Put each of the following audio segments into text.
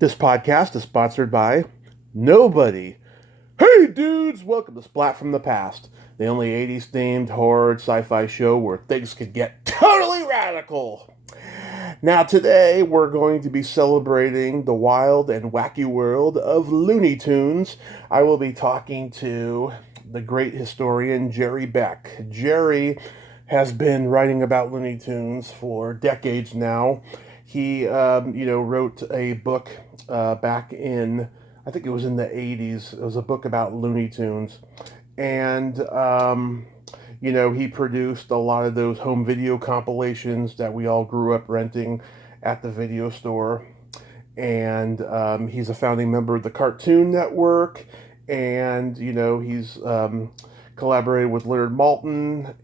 This podcast is sponsored by nobody. Hey dudes, welcome to Splat from the Past, the only 80s themed horror sci-fi show where things could get totally radical. Now today we're going to be celebrating the wild and wacky world of Looney Tunes. I will be talking to the great historian Jerry Beck. Jerry has been writing about Looney Tunes for decades now. He, wrote a book back in, I think it was in the 80s. It was a book about Looney Tunes. And, he produced a lot of those home video compilations that we all grew up renting at the video store. And he's a founding member of the Cartoon Network. And, he's collaborated with Leonard Maltin,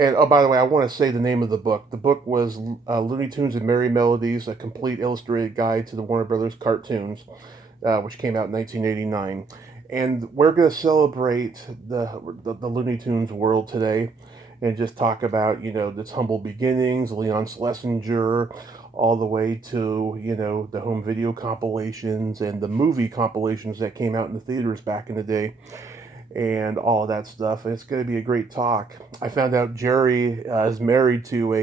And, oh, by the way, I want to say the name of the book. The book was Looney Tunes and Merry Melodies, a complete illustrated guide to the Warner Brothers cartoons, which came out in 1989. And we're going to celebrate the Looney Tunes world today and just talk about, its humble beginnings, Leon Schlesinger, all the way to, the home video compilations and the movie compilations that came out in the theaters back in the day. And all of that stuff. It's going to be a great talk. I found out Jerry is married to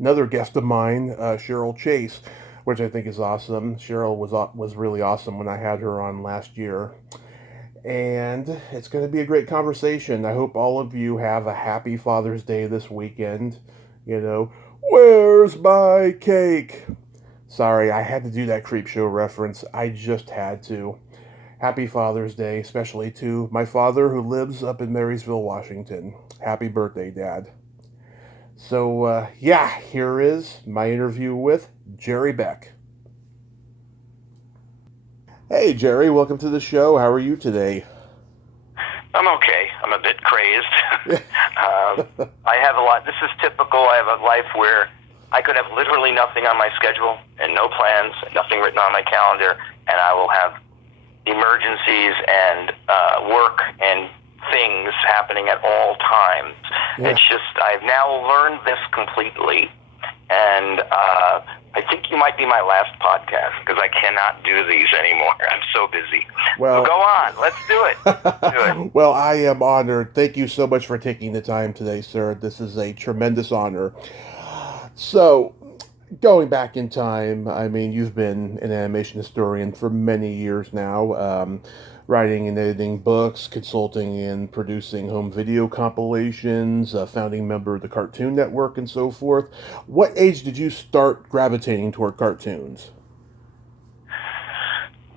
another guest of mine, Cheryl Chase, which I think is awesome. Cheryl was really awesome when I had her on last year. And it's going to be a great conversation. I hope all of you have a happy Father's Day this weekend. Where's my cake? Sorry, I had to do that Creepshow reference. I just had to. Happy Father's Day, especially to my father who lives up in Marysville, Washington. Happy birthday, Dad. So, here is my interview with Jerry Beck. Hey, Jerry, welcome to the show. How are you today? I'm okay. I'm a bit crazed. I have a lot. This is typical. I have a life where I could have literally nothing on my schedule and no plans, nothing written on my calendar, and I will have emergencies and work and things happening at all times. Yeah. It's just, I've now learned this completely, and I think you might be my last podcast because I cannot do these anymore. I'm so busy. Well, so go on. Let's do it. Well, I am honored. Thank you so much for taking the time today, sir. This is a tremendous honor. So, going back in time, I mean, you've been an animation historian for many years now, writing and editing books, consulting and producing home video compilations, a founding member of the Cartoon Network, and so forth. What age did you start gravitating toward cartoons?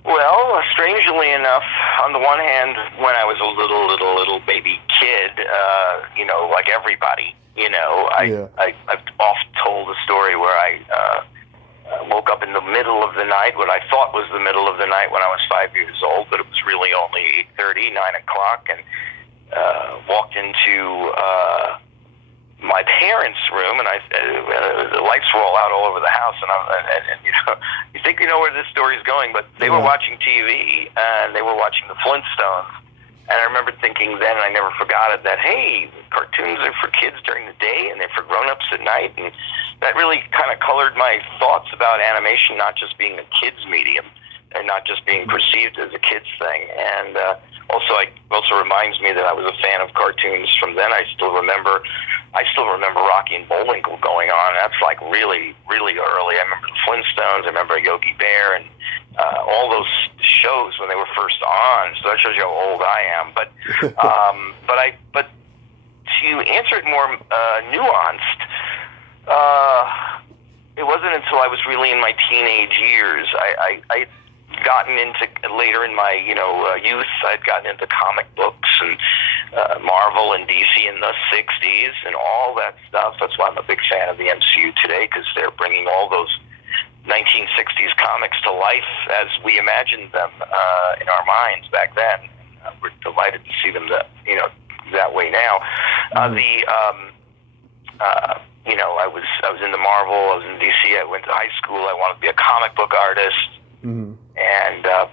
Well, strangely enough, on the one hand, when I was a little baby kid, like everybody, I've often told a story where I woke up in the middle of the night, what I thought was the middle of the night when I was 5 years old, but it was really only 8:30, 9 o'clock, and walked into my parents' room, and the lights were all over the house, and you think you know where this story's going, but they were watching TV, and they were watching the Flintstones. And I remember thinking then, and I never forgot it, that, hey, cartoons are for kids during the day and they're for grown-ups at night. And that really kind of colored my thoughts about animation not just being a kid's medium and not just being perceived as a kid's thing. And it also reminds me that I was a fan of cartoons from then. I still remember Rocky and Bullwinkle going on. That's like really, really early. I remember the Flintstones. I remember Yogi Bear and all those shows when they were first on. So that shows you how old I am. But but to answer it more nuanced, it wasn't until I was really in my teenage years. I'd gotten into later in my youth. I'd gotten into comic books and Marvel and DC in the 60s and all that stuff. That's why I'm a big fan of the MCU today, because they're bringing all those 1960s comics to life as we imagined them in our minds back then. We're delighted to see them that way now. I was into Marvel. I was in DC. I went to high school. I wanted to be a comic book artist, and I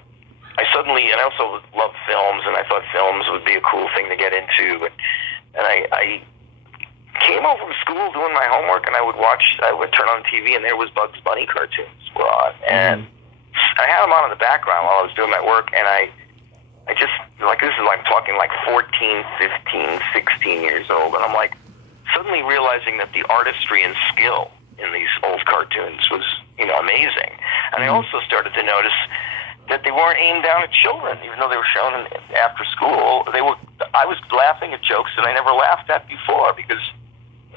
also love films, and I thought films would be a cool thing to get into. And I came home from school doing my homework, and I would turn on TV, and there was Bugs Bunny cartoons were on. And on in the background while I was doing my work, and I just, like, this is like, I'm talking like 14, 15, 16 years old, and I'm like, suddenly realizing that the artistry and skill in these old cartoons was, amazing. And I also started to notice that they weren't aimed down at children, even though they were shown after school. I was laughing at jokes that I never laughed at before, because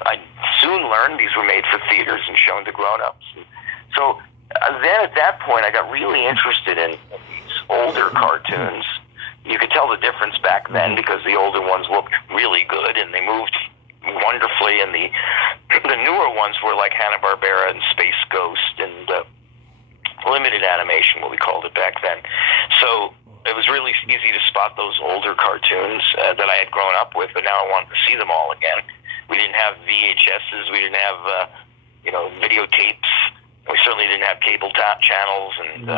I soon learned these were made for theaters and shown to grown-ups. So then at that point, I got really interested in these older cartoons. You could tell the difference back then because the older ones looked really good and they moved wonderfully, and the newer ones were like Hanna-Barbera and Space Ghost and limited animation, what we called it back then. So it was really easy to spot those older cartoons that I had grown up with, but now I wanted to see them all again. We didn't have VHSs, we didn't have videotapes. We certainly didn't have cable channels and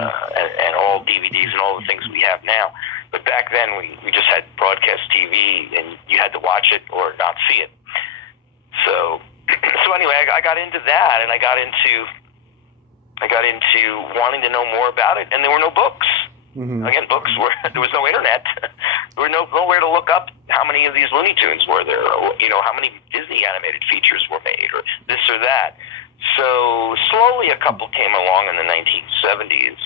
all DVDs and all the things we have now. But back then, we just had broadcast TV, and you had to watch it or not see it. So anyway, I got into that, and I got into wanting to know more about it, and there were no books. Again, there was no internet. There was nowhere to look up how many of these Looney Tunes were there, or how many Disney animated features were made, or this or that. So slowly a couple came along in the 1970s,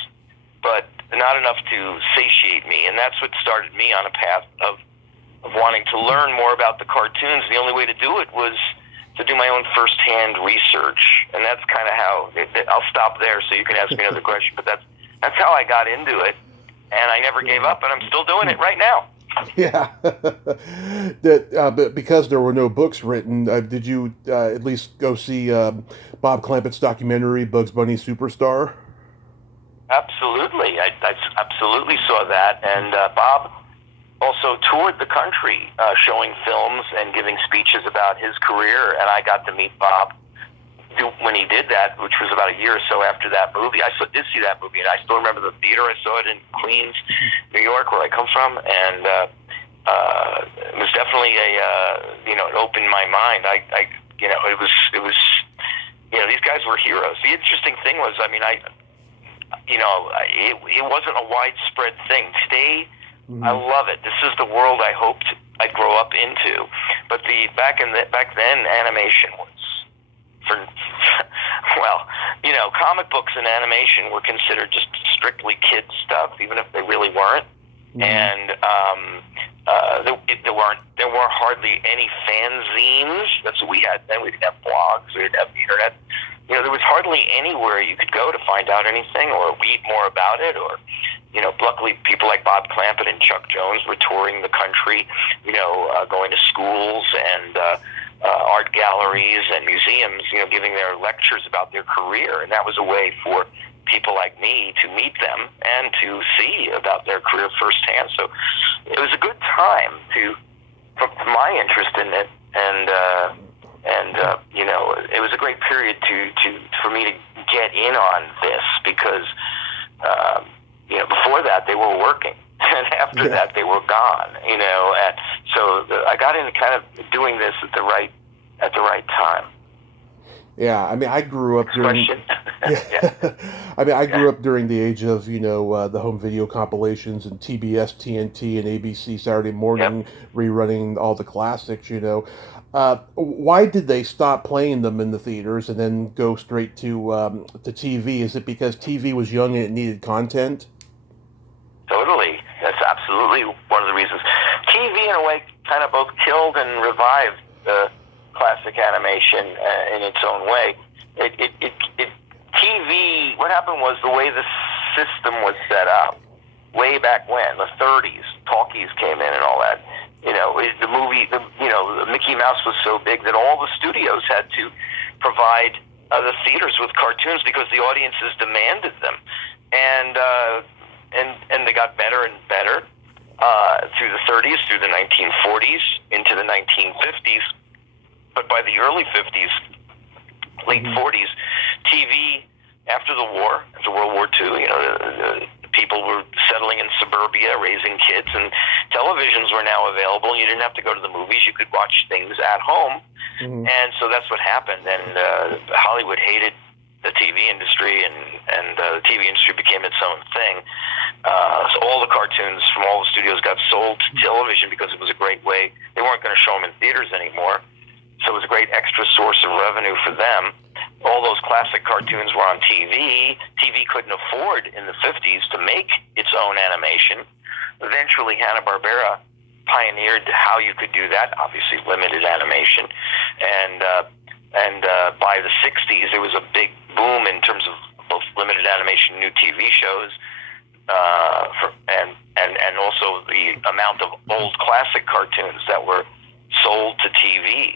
but not enough to satiate me, and that's what started me on a path of wanting to learn more about the cartoons. The only way to do it was to do my own first-hand research, and that's kind of how, I'll stop there so you can ask me another question, but that's how I got into it, and I never gave up, and I'm still doing it right now. Yeah. But because there were no books written, did you at least go see Bob Clampett's documentary, Bugs Bunny Superstar? Absolutely. I absolutely saw that, and Bob also toured the country showing films and giving speeches about his career, and I got to meet Bob when he did that, which was about a year or so after that movie. I did see that movie, and I still remember the theater. I saw it in Queens, New York, where I come from, and it was definitely it opened my mind. It was these guys were heroes. The interesting thing was, it wasn't a widespread thing. Today, I love it. This is the world I hoped I'd grow up into. But back then, animation was comic books and animation were considered just strictly kid stuff, even if they really weren't. And there weren't hardly any fanzines. That's what we had then. We didn't have blogs. We didn't have the internet. There was hardly anywhere you could go to find out anything or read more about it. Or, luckily people like Bob Clampett and Chuck Jones were touring the country, going to schools and art galleries and museums, giving their lectures about their career. And that was a way for people like me to meet them and to see about their career firsthand. So it was a good time for my interest in it, and it was a great period for me to get in on this, because before that they were working, and after that they were gone. And so I got into kind of doing this at the right time. Yeah, I grew up during. I grew up during the age of the home video compilations and TBS, TNT, and ABC Saturday morning rerunning all the classics. Why did they stop playing them in the theaters and then go straight to TV? Is it because TV was young and it needed content? Totally, that's absolutely one of the reasons. TV, in a way, kind of both killed and revived the classic animation in its own way. TV, what happened was the way the system was set up way back when, the 30s, talkies came in and all that. The movie, Mickey Mouse was so big that all the studios had to provide the theaters with cartoons because the audiences demanded them. And they got better and better through the 30s, through the 1940s, into the 1950s. But by the early 50s, late 40s, TV, after the war, after World War II, the people were settling in suburbia, raising kids, and televisions were now available. You didn't have to go to the movies. You could watch things at home. And so that's what happened. And Hollywood hated the TV industry, and and the TV industry became its own thing. So all the cartoons from all the studios got sold to television because it was a great way. They weren't going to show them in theaters anymore, so it was a great extra source of revenue for them. All those classic cartoons were on TV. TV couldn't afford in the 50s to make its own animation. Eventually, Hanna-Barbera pioneered how you could do that, obviously limited animation. And by the 60s, there was a big boom in terms of both limited animation and new TV shows, and also the amount of old classic cartoons that were sold to TV.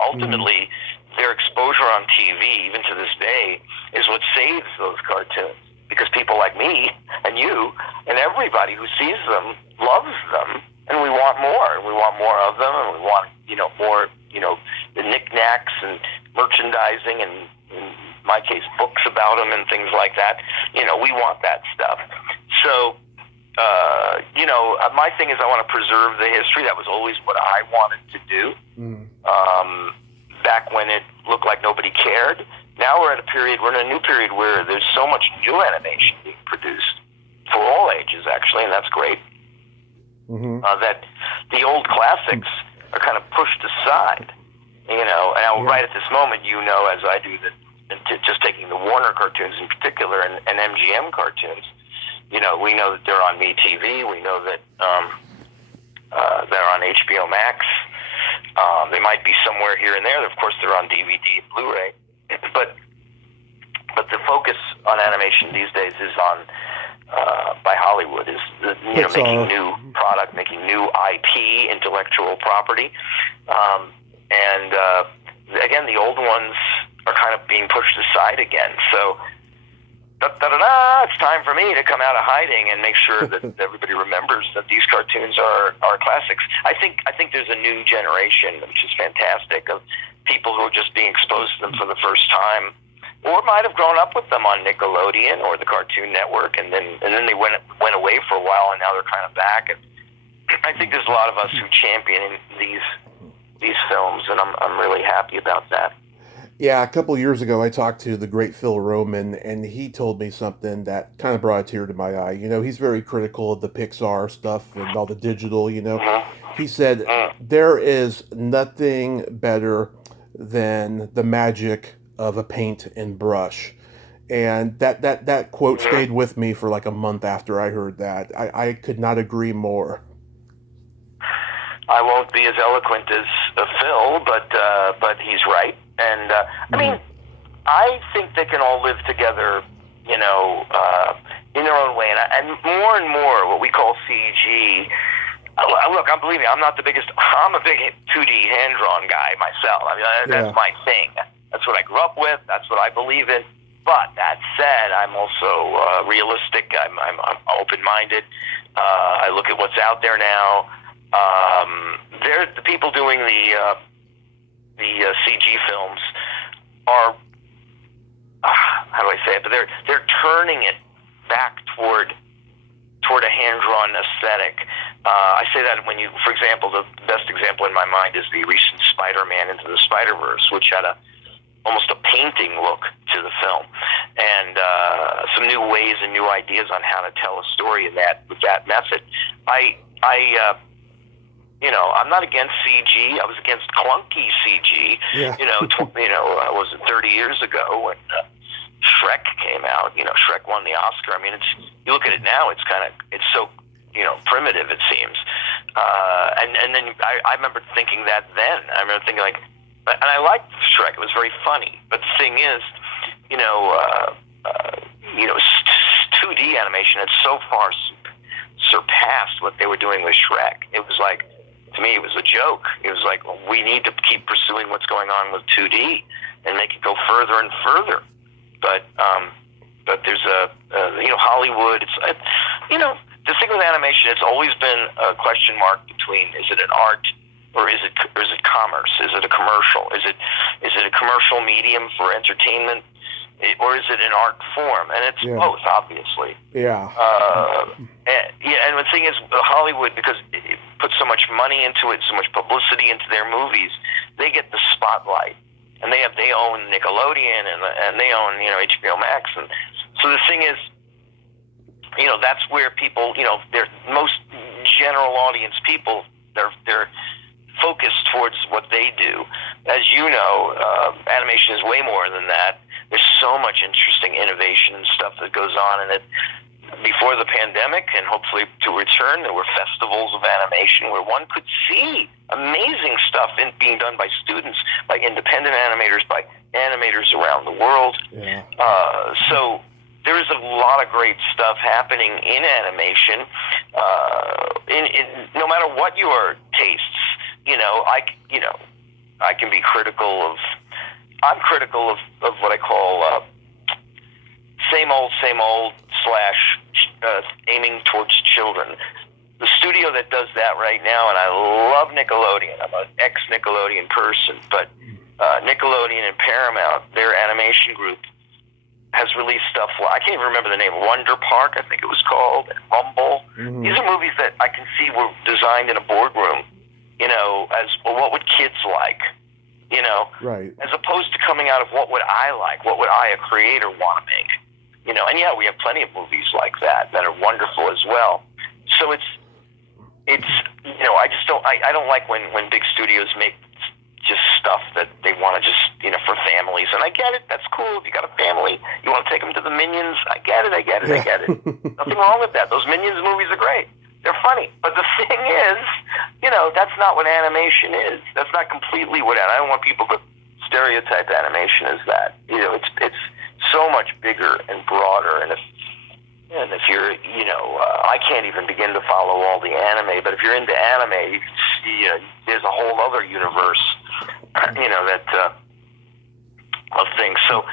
Ultimately, their exposure on TV, even to this day, is what saves those cartoons. Because people like me and you and everybody who sees them loves them, and we want more. And we want more of them, and we want, more, the knickknacks and merchandising, and in my case, books about them and things like that. We want that stuff. So, my thing is I want to preserve the history. That was always what I wanted to do. Back when it looked like nobody cared. Now we're in a new period where there's so much new animation being produced for all ages, actually, and that's great. That the old classics are kind of pushed aside, and right at this moment, as I do, that just taking the Warner cartoons in particular and MGM cartoons, we know that they're on MeTV. We know that they're on HBO Max. They might be somewhere here and there. Of course, they're on DVD and Blu-ray. But the focus on animation these days is on by Hollywood, is making new product, making new IP, intellectual property, and again, the old ones are kind of being pushed aside again. So, it's time for me to come out of hiding and make sure that everybody remembers that these cartoons are classics. I think there's a new generation, which is fantastic, of people who are just being exposed to them for the first time, or might have grown up with them on Nickelodeon or the Cartoon Network, and then they went away for a while, and now they're kind of back. And I think there's a lot of us who champion these films, and I'm really happy about that. Yeah, a couple of years ago, I talked to the great Phil Roman, and he told me something that kind of brought a tear to my eye. He's very critical of the Pixar stuff and all the digital, He said, there is nothing better than the magic of a paint and brush. And that quote stayed with me for like a month after I heard that. I could not agree more. I won't be as eloquent as Phil, but he's right. And I think they can all live together, in their own way. And more what we call CG. Look, believe me, I'm not the biggest. I'm a big 2D hand-drawn guy myself. That's my thing. That's what I grew up with. That's what I believe in. But that said, I'm also realistic. I'm open-minded. I look at what's out there now. The people doing the CG films are, how do I say it? But they're turning it back toward a hand-drawn aesthetic. I say that when for example, the best example in my mind is the recent Spider-Man Into the Spider-Verse, which had almost a painting look to the film, and some new ways and new ideas on how to tell a story with that method. I'm not against CG. I was against clunky CG. Yeah. Was it 30 years ago when Shrek came out? Shrek won the Oscar. You look at it now, it's so primitive, it seems. And then I remember thinking that then. I remember thinking and I liked Shrek. It was very funny. But the thing is, 2D animation had so far surpassed what they were doing with Shrek. It was like, to me, it was a joke. It was like, well, we need to keep pursuing what's going on with 2D and make it go further and further. But there's Hollywood. The thing with animation, it's always been a question mark between, is it an art or is it commerce? Is it a commercial? Is it a commercial medium for entertainment, or is it an art form? And it's both, obviously. Yeah. And the thing is, Hollywood, because it puts so much money into it, so much publicity into their movies, they get the spotlight, and they own Nickelodeon, and they own HBO Max, and So the thing is, that's where people, they're most general audience people, they're focused towards what they do. As you know, animation is way more than that. There's so much interesting innovation and stuff that goes on in it. Before the pandemic, and hopefully to return, there were festivals of animation where one could see amazing stuff being done by students, by independent animators, by animators around the world. Yeah. So there is a lot of great stuff happening in animation. No matter what your tastes, I can be critical of. I'm critical of what I call same old / aiming towards children. The studio that does that right now, and I love Nickelodeon. I'm an ex-Nickelodeon person, but Nickelodeon and Paramount, their animation group, has released stuff. I can't even remember the name. Wonder Park, I think it was called, and Rumble. Mm-hmm. These are movies that I can see were designed in a boardroom, as what would kids like, right, as opposed to coming out of what would I like, what would I, a creator, want to make. And yeah, we have plenty of movies like that are wonderful as well. So it's I just don't like when big studios make just stuff that they want to just for families. And I get it, that's cool. If you got a family, you want to take them to the Minions. I get it. Nothing wrong with that. Those Minions movies are great. They're funny. But the thing is, that's not what animation is. That's not completely what I don't want people to stereotype animation as that. It's so much bigger and broader, and if you're, I can't even begin to follow all the anime, but if you're into anime, you can see there's a whole other universe, that of things. So,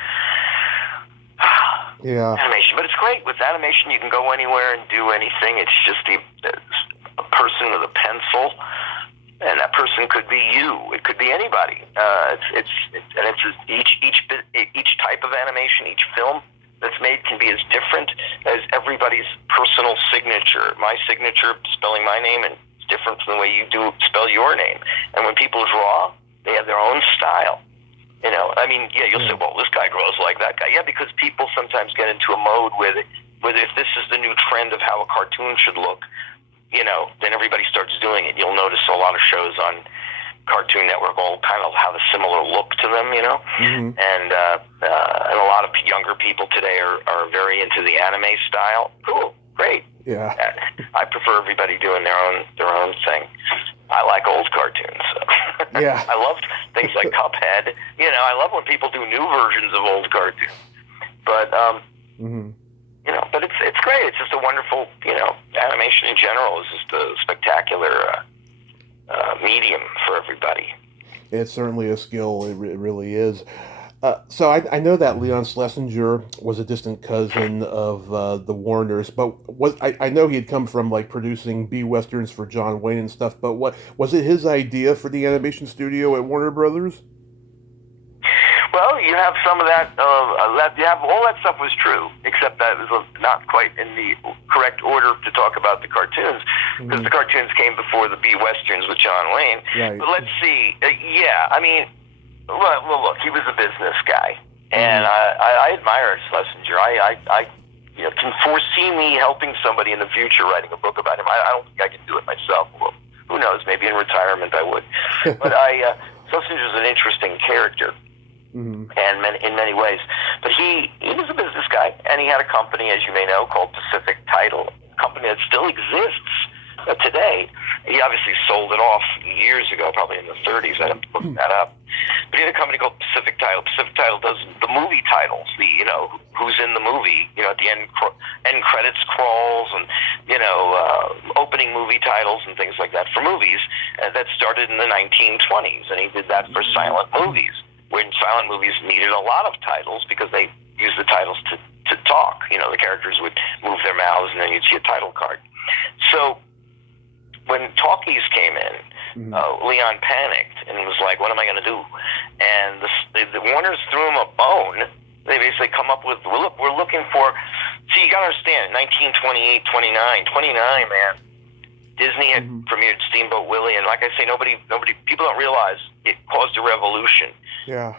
yeah, animation, but it's great. With animation, you can go anywhere and do anything. It's just a person with a pencil. And that person could be you. It could be anybody. Each type of animation, each film that's made can be as different as everybody's personal signature. My signature, spelling my name, and it's different from the way you do spell your name. And when people draw, they have their own style. You'll say, well, this guy draws like that guy. Yeah, because people sometimes get into a mode with if this is the new trend of how a cartoon should look, then everybody starts doing it. You'll notice a lot of shows on Cartoon Network all kind of have a similar look to them, Mm-hmm. and a lot of younger people today are very into the anime style. Cool, great. Yeah. I prefer everybody doing their own thing. I like old cartoons. Yeah. I love things like Cuphead. I love when people do new versions of old cartoons. But mm-hmm. But it's great. It's just a wonderful, animation in general is just a spectacular medium for everybody. It's certainly a skill. It really is. So I know that Leon Schlesinger was a distant cousin of the Warners, but I know he had come from like producing B westerns for John Wayne and stuff. But what was it his idea for the animation studio at Warner Brothers? Well, you have some of that. You have all that stuff was true, except that it was not quite in the correct order to talk about the cartoons, because the cartoons came before the B westerns with John Wayne. Right. But let's see. Well, look, he was a business guy, and I admire Schlesinger. I can foresee me helping somebody in the future writing a book about him. I don't think I can do it myself. Well, who knows? Maybe in retirement I would. But Schlesinger's an interesting character. Mm-hmm. And in many ways. But he was a business guy, and he had a company, as you may know, called Pacific Title, a company that still exists today. He obviously sold it off years ago, probably in the 30s. I have to look that up. But he had a company called Pacific Title. Pacific Title does the movie titles, who's in the movie, at the end credits crawls, and opening movie titles and things like that for movies. That started in the 1920s, and he did that for silent movies, when silent movies needed a lot of titles because they used the titles to talk. The characters would move their mouths, and then you'd see a title card. So when talkies came in, Leon panicked and was like, what am I going to do? And the Warners threw him a bone. They basically come up with, we're looking for, see, you got to understand, 1928, 29, man. Disney had premiered Steamboat Willie, and like I say, people don't realize it caused a revolution. Yeah.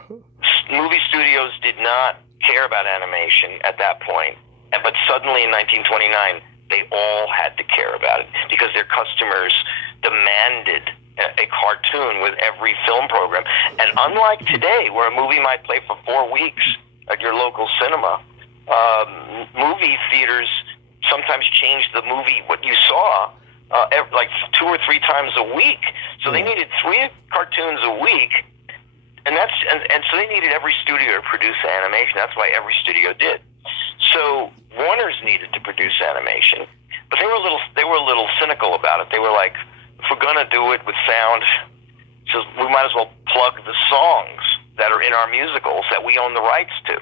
Movie studios did not care about animation at that point. But suddenly in 1929, they all had to care about it because their customers demanded a cartoon with every film program. And unlike today, where a movie might play for 4 weeks at your local cinema, movie theaters sometimes change the movie, what you saw, like 2 or 3 times a week. So they needed 3 cartoons a week, and so they needed every studio to produce animation. That's why every studio did. So Warner's needed to produce animation, but they were a little cynical about it. They were like, if we're gonna do it with sound, so we might as well plug the songs that are in our musicals that we own the rights to,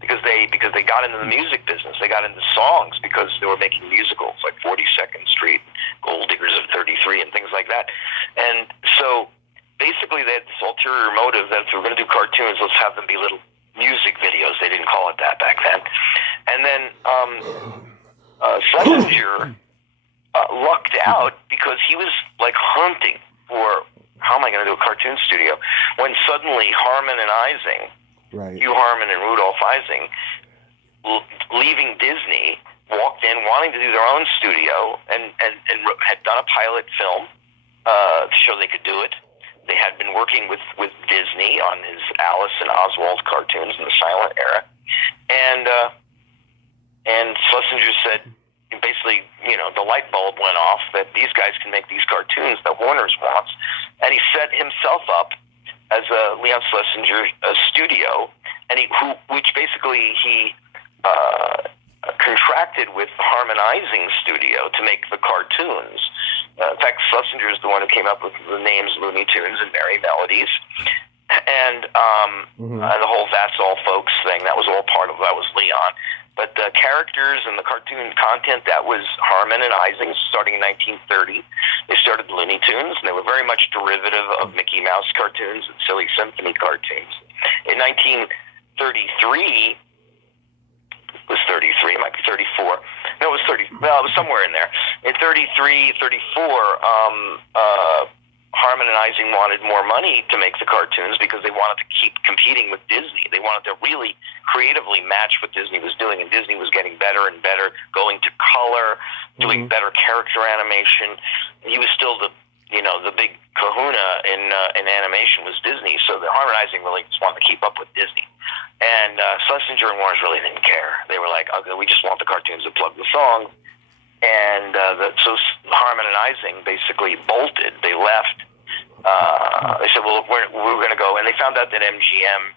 because they got into the music business. They got into songs because they were making musicals like 42nd Street, Gold Diggers of 33, and things like that. And so basically they had this ulterior motive that if we're going to do cartoons, let's have them be little music videos. They didn't call it that back then. And then Schlesinger lucked out because he was like hunting for, how am I going to do a cartoon studio? When suddenly Harmon and Ising, Hugh Harmon and Rudolph Ising, leaving Disney, walked in wanting to do their own studio and had done a pilot film to show they could do it. They had been working with Disney on his Alice and Oswald cartoons in the silent era. And Schlesinger said, basically, the light bulb went off that these guys can make these cartoons that Warner's wants. And he set himself up as a Leon Schlesinger studio, and which basically he contracted with Harmon Ising's studio to make the cartoons. In fact, Schlesinger is the one who came up with the names Looney Tunes and Merry Melodies, and the whole "That's All Folks" thing. That was Leon. But the characters and the cartoon content, that was Harmon and Ising, starting in 1930. They started Looney Tunes, and they were very much derivative of Mickey Mouse cartoons and Silly Symphony cartoons. In 1933, it was 33, it might be 34. No, it was 30. Well, it was somewhere in there. In 33, 34, Harmon and Ising wanted more money to make the cartoons because they wanted to keep competing with Disney. They wanted to really creatively match what Disney was doing, and Disney was getting better and better, going to color, doing better character animation. He was still the big kahuna in animation was Disney, so the Harmon and Ising really just wanted to keep up with Disney. And Schlesinger and Warner really didn't care. They were like, okay, we just want the cartoons to plug the songs. And so Harmon and Ising basically bolted. They left. They said, well, we're going to go. And they found out that MGM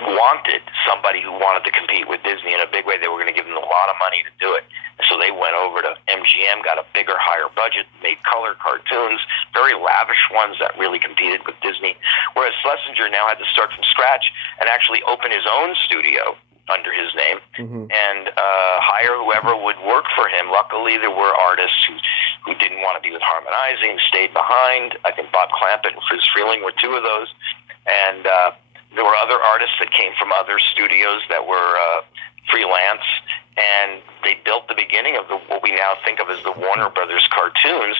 wanted somebody who wanted to compete with Disney in a big way. They were going to give them a lot of money to do it. And so they went over to MGM, got a bigger, higher budget, made color cartoons, very lavish ones that really competed with Disney. Whereas Schlesinger now had to start from scratch and actually open his own studio under his name and hire whoever would work for him. Luckily, there were artists who didn't want to be with Harmon Ising, stayed behind. I think Bob Clampett and Friz Freleng were 2 of those. And there were other artists that came from other studios that were freelance, and they built the beginning of what we now think of as the Warner Brothers cartoons.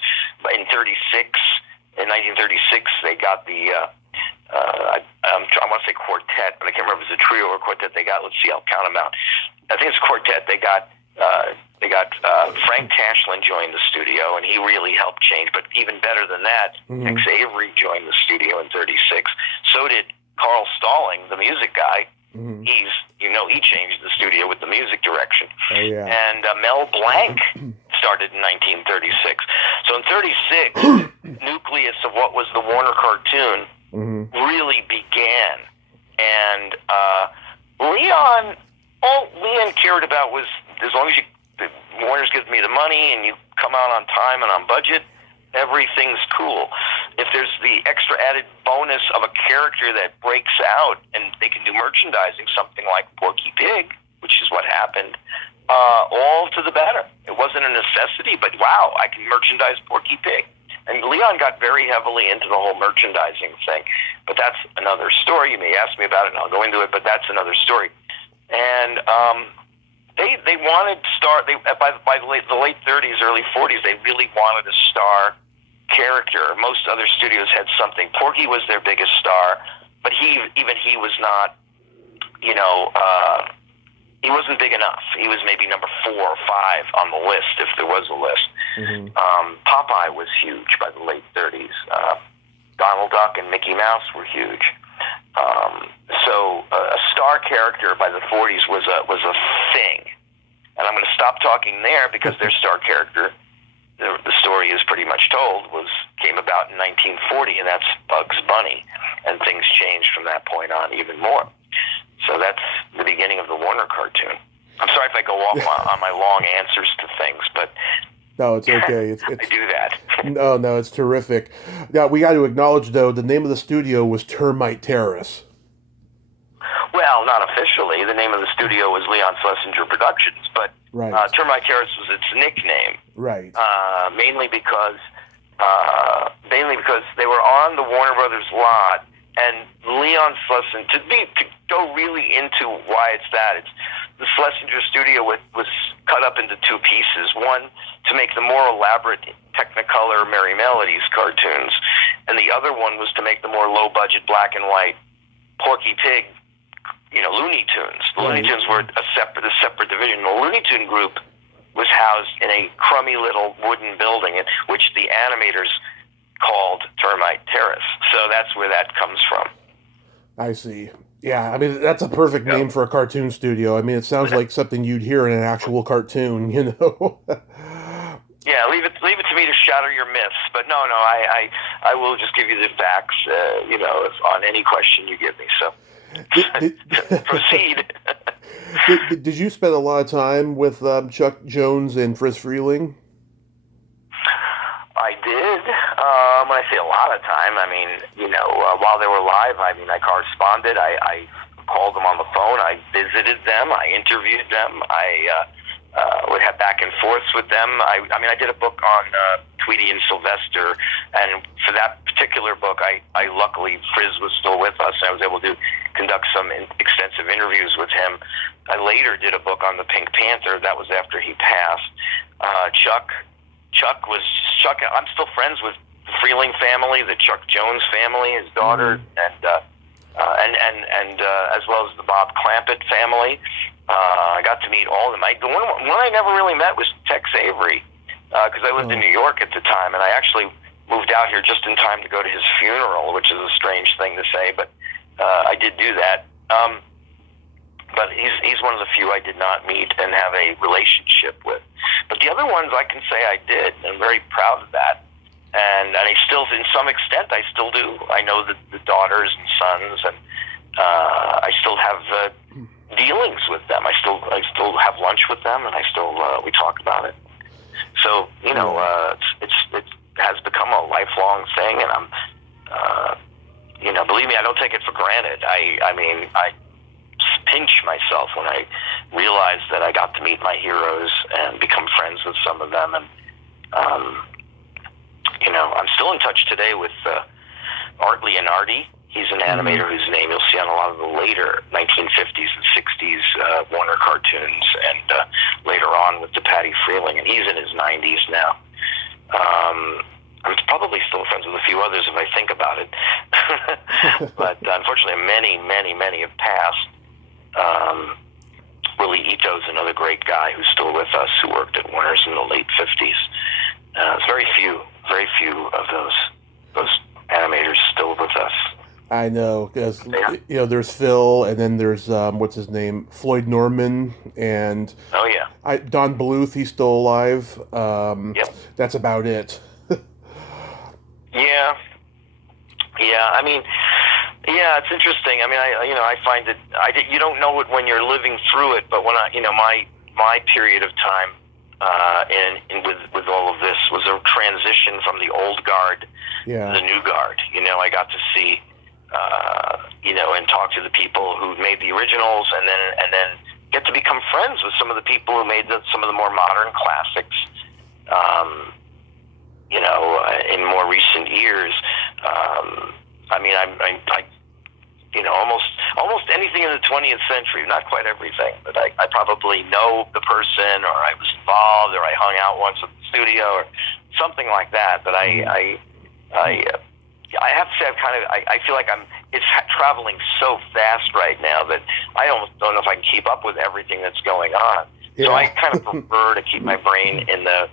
In 1936, they got the I want to say quartet, but I can't remember if it's a trio or quartet they got. Let's see, I'll count them out. I think it's quartet. They got Frank Tashlin joined the studio, and he really helped change. But even better than that, Tex Avery joined the studio in 36. So did Carl Stalling, the music guy. He changed the studio with the music direction. Oh, yeah. And Mel Blanc started in 1936. So in 36, nucleus of what was the Warner cartoon really began. And all Leon cared about was, as long as Warner's gives me the money and you come out on time and on budget, everything's cool. If there's the extra added bonus of a character that breaks out and they can do merchandising, something like Porky Pig, which is what happened, all to the better. It wasn't a necessity, but wow, I can merchandise Porky Pig. And Leon got very heavily into the whole merchandising thing. But that's another story. You may ask me about it, and I'll go into it, but that's another story. And they wanted to start, by the late 30s, early 40s, they really wanted a star character. Most other studios had something. Porky was their biggest star, but he was not he wasn't big enough. He was maybe number 4 or 5 on the list, if there was a list. Mm-hmm. Popeye was huge by the late 30s. Donald Duck and Mickey Mouse were huge. So a star character by the 40s was a thing. And I'm going to stop talking there because their star character, the story is pretty much told, came about in 1940, and that's Bugs Bunny. And things changed from that point on even more. So that's the beginning of the Warner cartoon. I'm sorry if I go off on my long answers to things, but no, it's okay. I do that. No, it's terrific. Now, we got to acknowledge, though, the name of the studio was Termite Terrace. Well, not officially. The name of the studio was Leon Schlesinger Productions, but right. Termite Terrace was its nickname. Right. Mainly because they were on the Warner Brothers lot, and Leon Schlesinger, to go really into why it's that, the Schlesinger studio was cut up into 2 pieces. One, to make the more elaborate Technicolor Merry Melodies cartoons, and the other one was to make the more low-budget black and white Porky Pig, Looney Tunes. The Looney Tunes were a separate division. The Looney Tune group was housed in a crummy little wooden building, which the animators called Termite Terrace. So that's where that comes from. I see. Yeah, I mean, that's a perfect name for a cartoon studio. I mean, it sounds like something you'd hear in an actual cartoon, Yeah, leave it to me to shatter your myths. But no, I will just give you the facts, on any question you give me. So proceed. Did you spend a lot of time with Chuck Jones and Friz Freleng? I did. When I say a lot of time, I mean, while they were live, I corresponded. I called them on the phone. I visited them. I interviewed them. I would have back and forths with them. I did a book on Tweety and Sylvester, and for that particular book, I luckily, Friz was still with us, and I was able to conduct some extensive interviews with him. I later did a book on the Pink Panther. That was after he passed. Chuck. I'm still friends with the Freleng family, the Chuck Jones family, his daughter, and as well as the Bob Clampett family. I got to meet all of them. The one I never really met was Tex Avery, because I lived in New York at the time, and I actually moved out here just in time to go to his funeral, which is a strange thing to say, but I did do that. But he's one of the few I did not meet and have a relationship with. But the other ones I can say I did, and I'm very proud of that. And I still, in some extent, I still do. I know the daughters and sons, and I still have dealings with them. I still have lunch with them, and I still we talk about it. So it has become a lifelong thing, and I'm believe me, I don't take it for granted. I pinch myself when I realize that I got to meet my heroes and become friends with some of them, and I'm still in touch today with Art Leonardi. He's an animator whose name you'll see on a lot of the later 1950s and 60s Warner cartoons, and later on with the Patty Freleng, and he's in his 90s now. I'm probably still friends with a few others if I think about it, but unfortunately many have passed. Willie Ito's another great guy who's still with us, who worked at Warner's in the late 50s. There's very few of those animators still with us. I know, because there's Phil, and then there's what's his name, Floyd Norman, and Don Bluth. He's still alive. Yep. That's about it. Yeah, it's interesting. I find it. You don't know it when you're living through it, but when my period of time with all of this was a transition from the old guard to the new guard. I got to see, and talk to the people who made the originals, and then get to become friends with some of the people who made some of the more modern classics. In more recent years. Almost anything in the 20th century, not quite everything, but I probably know the person, or I was involved, or I hung out once at the studio, or something like that. But I have to say, I feel like I'm it's traveling so fast right now that I almost don't know if I can keep up with everything that's going on. Yeah. So I kind of prefer to keep my brain in the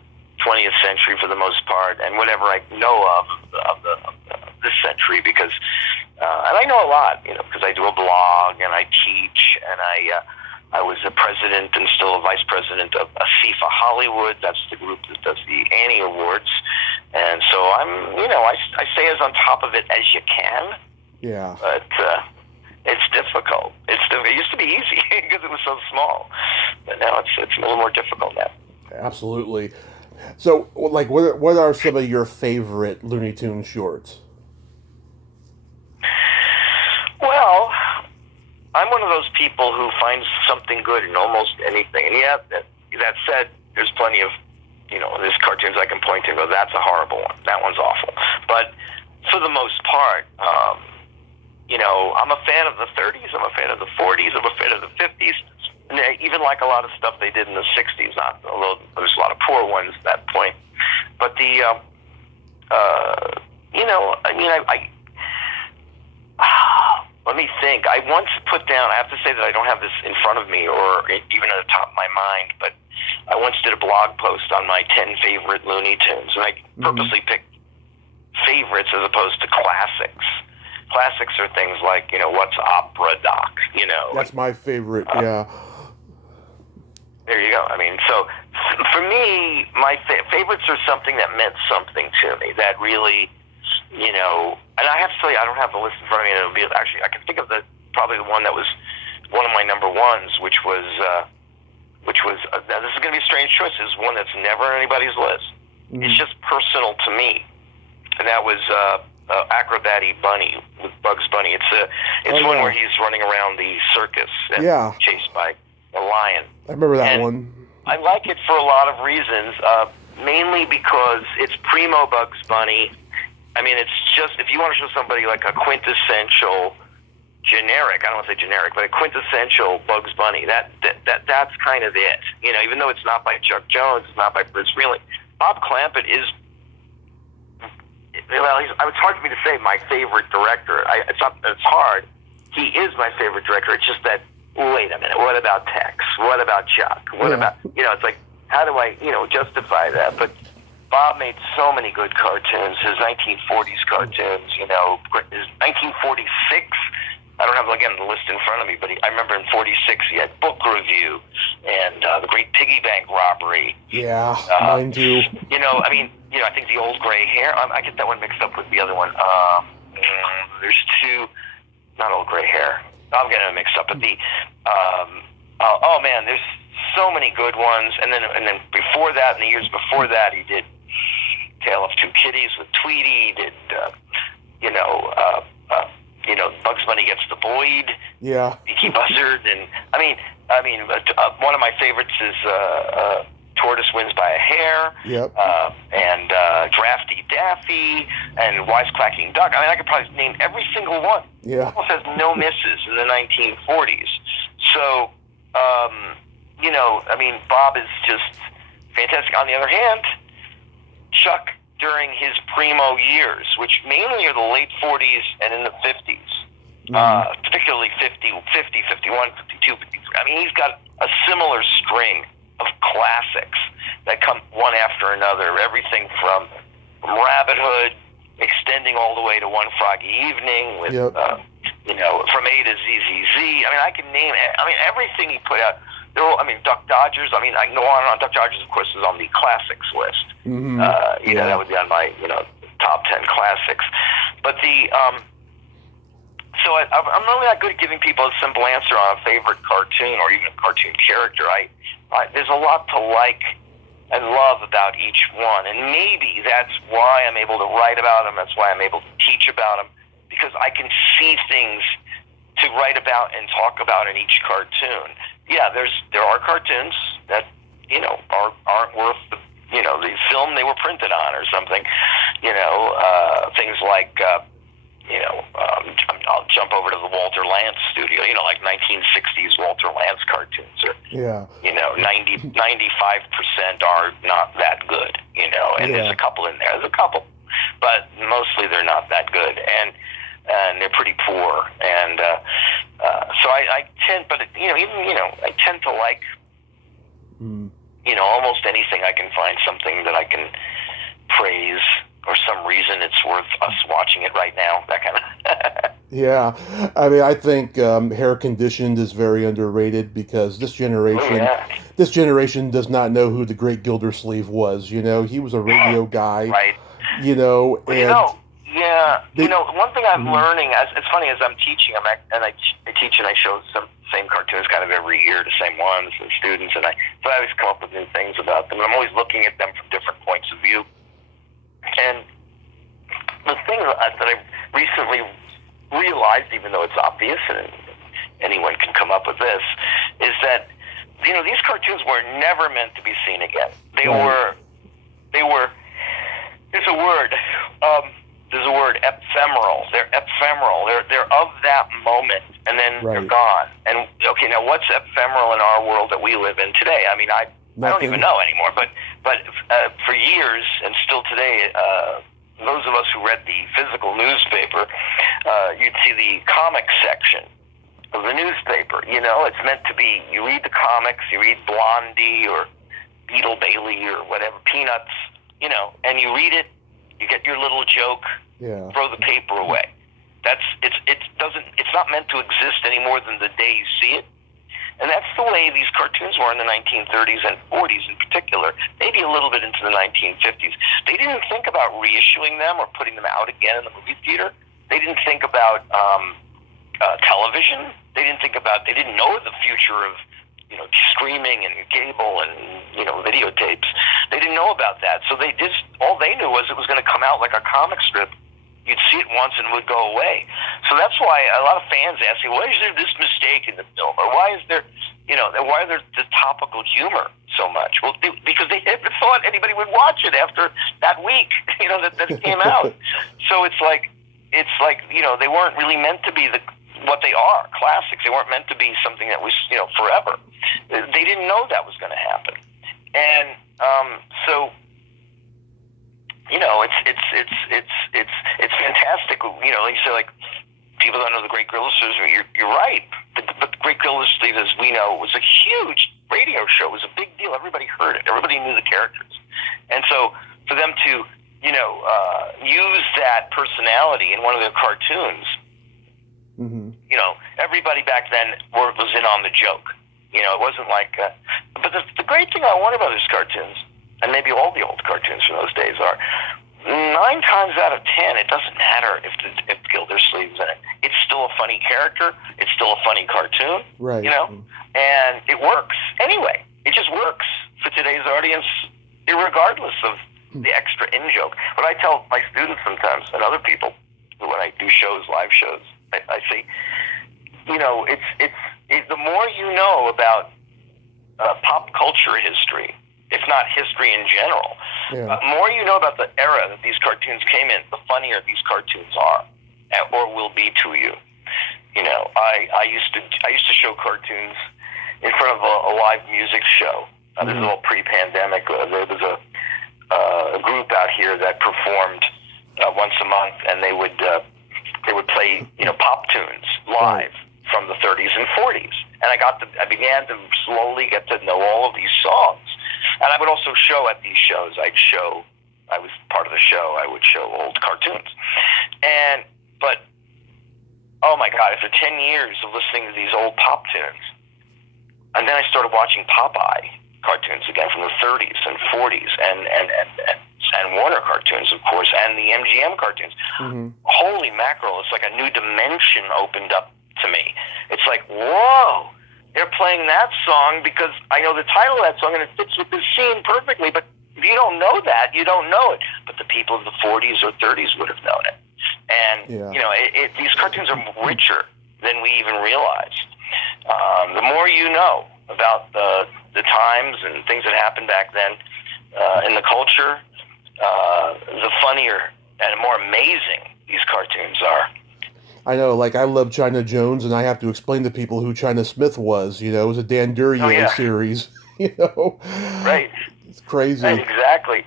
20th century for the most part, and whatever I know of this century, because and I know a lot, because I do a blog and I teach, and I was a president and still a vice president of FIFA Hollywood. That's the group that does the Annie Awards, and so I'm, I stay as on top of it as you can. Yeah. But it's difficult. It used to be easy because it was so small, but now it's a little more difficult now. Absolutely. So, like, what are some of your favorite Looney Tunes shorts? Well, I'm one of those people who finds something good in almost anything. And yeah, that said, there's plenty of, there's cartoons I can point to and go, that's a horrible one. That one's awful. But for the most part, I'm a fan of the 30s. I'm a fan of the 40s. I'm a fan of the 50s. And I even like a lot of stuff they did in the 60s, although there's a lot of poor ones at that point. But let me think. I once put down, I have to say that I don't have this in front of me or even at the top of my mind, but I once did a blog post on my 10 favorite Looney Tunes, and I purposely picked favorites as opposed to classics. Classics are things like, what's opera doc, That's my favorite, yeah. There you go. I mean, so for me, my favorites are something that meant something to me, that really, and I have to tell you, I don't have the list in front of me, and it'll be, actually, I can think of probably the one that was one of my number ones, which was now this is going to be a strange choice, is one that's never on anybody's list. It's just personal to me, and that was Acrobatic Bunny with Bugs Bunny. It's one where he's running around the circus and chased by a lion. I remember that one. I like it for a lot of reasons, mainly because it's primo Bugs Bunny. I mean, it's just, if you want to show somebody like a quintessential generic, I don't want to say generic, but a quintessential Bugs Bunny, that's kind of it. Even though it's not by Chuck Jones, it's not by Friz Freleng. Bob Clampett is, it's hard for me to say my favorite director. It's hard. He is my favorite director. It's just that, wait a minute, what about Tex? What about Chuck? What about, it's like, how do I, justify that? But Bob made so many good cartoons. His 1940s cartoons, his 1946, I don't have, again, the list in front of me, but I remember in 46 he had Book Review and The Great Piggy Bank Robbery. Yeah, mine too. I think The Old Gray Hair, I get that one mixed up with the other one. There's two, not Old Gray Hair. I'm getting them mixed up, but there's so many good ones. And then before that, in the years before that, he did Tale of Two Kitties with Tweety. He did, Bugs Bunny Gets the Boyd. Yeah. Beaky Buzzard, and one of my favorites is Tortoise Wins by a Hair. Yep. And Drafty Daffy and Wisecracking Duck. I could probably name every single one. Yeah. It almost has no misses in the 1940s. So, Bob is just fantastic. On the other hand, Chuck, during his primo years, which mainly are the late 40s and in the 50s, particularly 50, 51, 52, 53. He's got a similar string of classics that come one after another. Everything from Rabbit Hood, extending all the way to One Froggy Evening, with from A to ZZZ. I can name everything he put out. Duck Dodgers. I can go on and on. Duck Dodgers, of course, is on the classics list. That would be on my top 10 classics. But so I'm really not good at giving people a simple answer on a favorite cartoon or even a cartoon character. There's a lot to like and love about each one, and maybe that's why I'm able to write about them. That's why I'm able to teach about them, because I can see things to write about and talk about in each cartoon. Yeah, there are cartoons that aren't worth the film they were printed on or something. Things like I'll jump over to the Walter Lantz studio. Like 1960s Walter Lantz cartoons are 95% are not that good. And there's a couple in there. There's a couple, but mostly they're not that good. And and they're pretty poor, and so I tend, but I tend to like, almost anything I can find something that I can praise, or some reason it's worth us watching it right now, that kind of. Yeah, I mean, I think Hair Conditioned is very underrated because this generation does not know who the Great Gildersleeve was. He was a radio guy, right? One thing I'm learning, it's funny, as I'm teaching, I teach and I show some same cartoons kind of every year, the same ones, and students, so I always come up with new things about them. I'm always looking at them from different points of view. And the thing that I recently realized, even though it's obvious and anyone can come up with this, is that these cartoons were never meant to be seen again. They were. There's a word. Ephemeral. They're ephemeral. They're of that moment, and then they're gone. And okay, now what's ephemeral in our world that we live in today? I mean, I don't even know anymore. But for years and still today, those of us who read the physical newspaper, you'd see the comic section of the newspaper. It's meant to be, you read the comics, you read Blondie or Beetle Bailey or whatever, Peanuts, and you read it, you get your little joke, throw the paper away. It's not meant to exist any more than the day you see it. And that's the way these cartoons were in the 1930s and 40s in particular, maybe a little bit into the 1950s. They didn't think about reissuing them or putting them out again in the movie theater. They didn't think about television. They didn't know the future of streaming and cable and videotapes. They didn't know about that. So all they knew was it was going to come out like a comic strip. You'd see it once and it would go away. So that's why a lot of fans ask me, why is there this mistake in the film? Or why is there, why are there the topical humor so much? Well, because they never thought anybody would watch it after that week, that it came out. So it's like, they weren't really meant to be what they are, classics. They weren't meant to be something that was, forever. They didn't know that was going to happen. And so, it's fantastic. Like you say, like, people don't know the Great Gildersleeve. You're right. But the Great Gildersleeve, as we know, was a huge radio show. It was a big deal. Everybody heard it. Everybody knew the characters. And so for them to, use that personality in one of their cartoons, everybody back then was in on the joke. It wasn't like... but the great thing I wonder about these cartoons, and maybe all the old cartoons from those days, are 9 times out of 10, it doesn't matter if Gildersleeve's in it. It's still a funny character. It's still a funny cartoon. Right. And it works anyway. It just works for today's audience, irregardless of the extra in-joke. What I tell my students sometimes, and other people, when I do shows, live shows, I say, it's the more you know about pop culture history, if not history in general, more you know about the era that these cartoons came in, the funnier these cartoons are, or will be to you. I used to show cartoons in front of a live music show. This is all pre-pandemic. There was a group out here that performed once a month, and they would play pop tunes live from the 30s and 40s. And I began to slowly get to know all of these songs. And I would also show at these shows. I was part of the show. I would show old cartoons. But oh my God, after 10 years of listening to these old pop tunes, and then I started watching Popeye cartoons again from the 30s and 40s, and Warner cartoons, of course, and the MGM cartoons. Holy mackerel, it's like a new dimension opened up to me. It's like, whoa, they're playing that song because I know the title of that song and it fits with this scene perfectly, but if you don't know that, you don't know it. But the people of the 40s or 30s would have known it. And, these cartoons are richer than we even realize. The more you know about the times and things that happened back then in the culture, the funnier and more amazing these cartoons are. I know, like, I love China Jones, and I have to explain to people who China Smith was. It was a Dan Duryea series. Right. It's crazy. Right, exactly.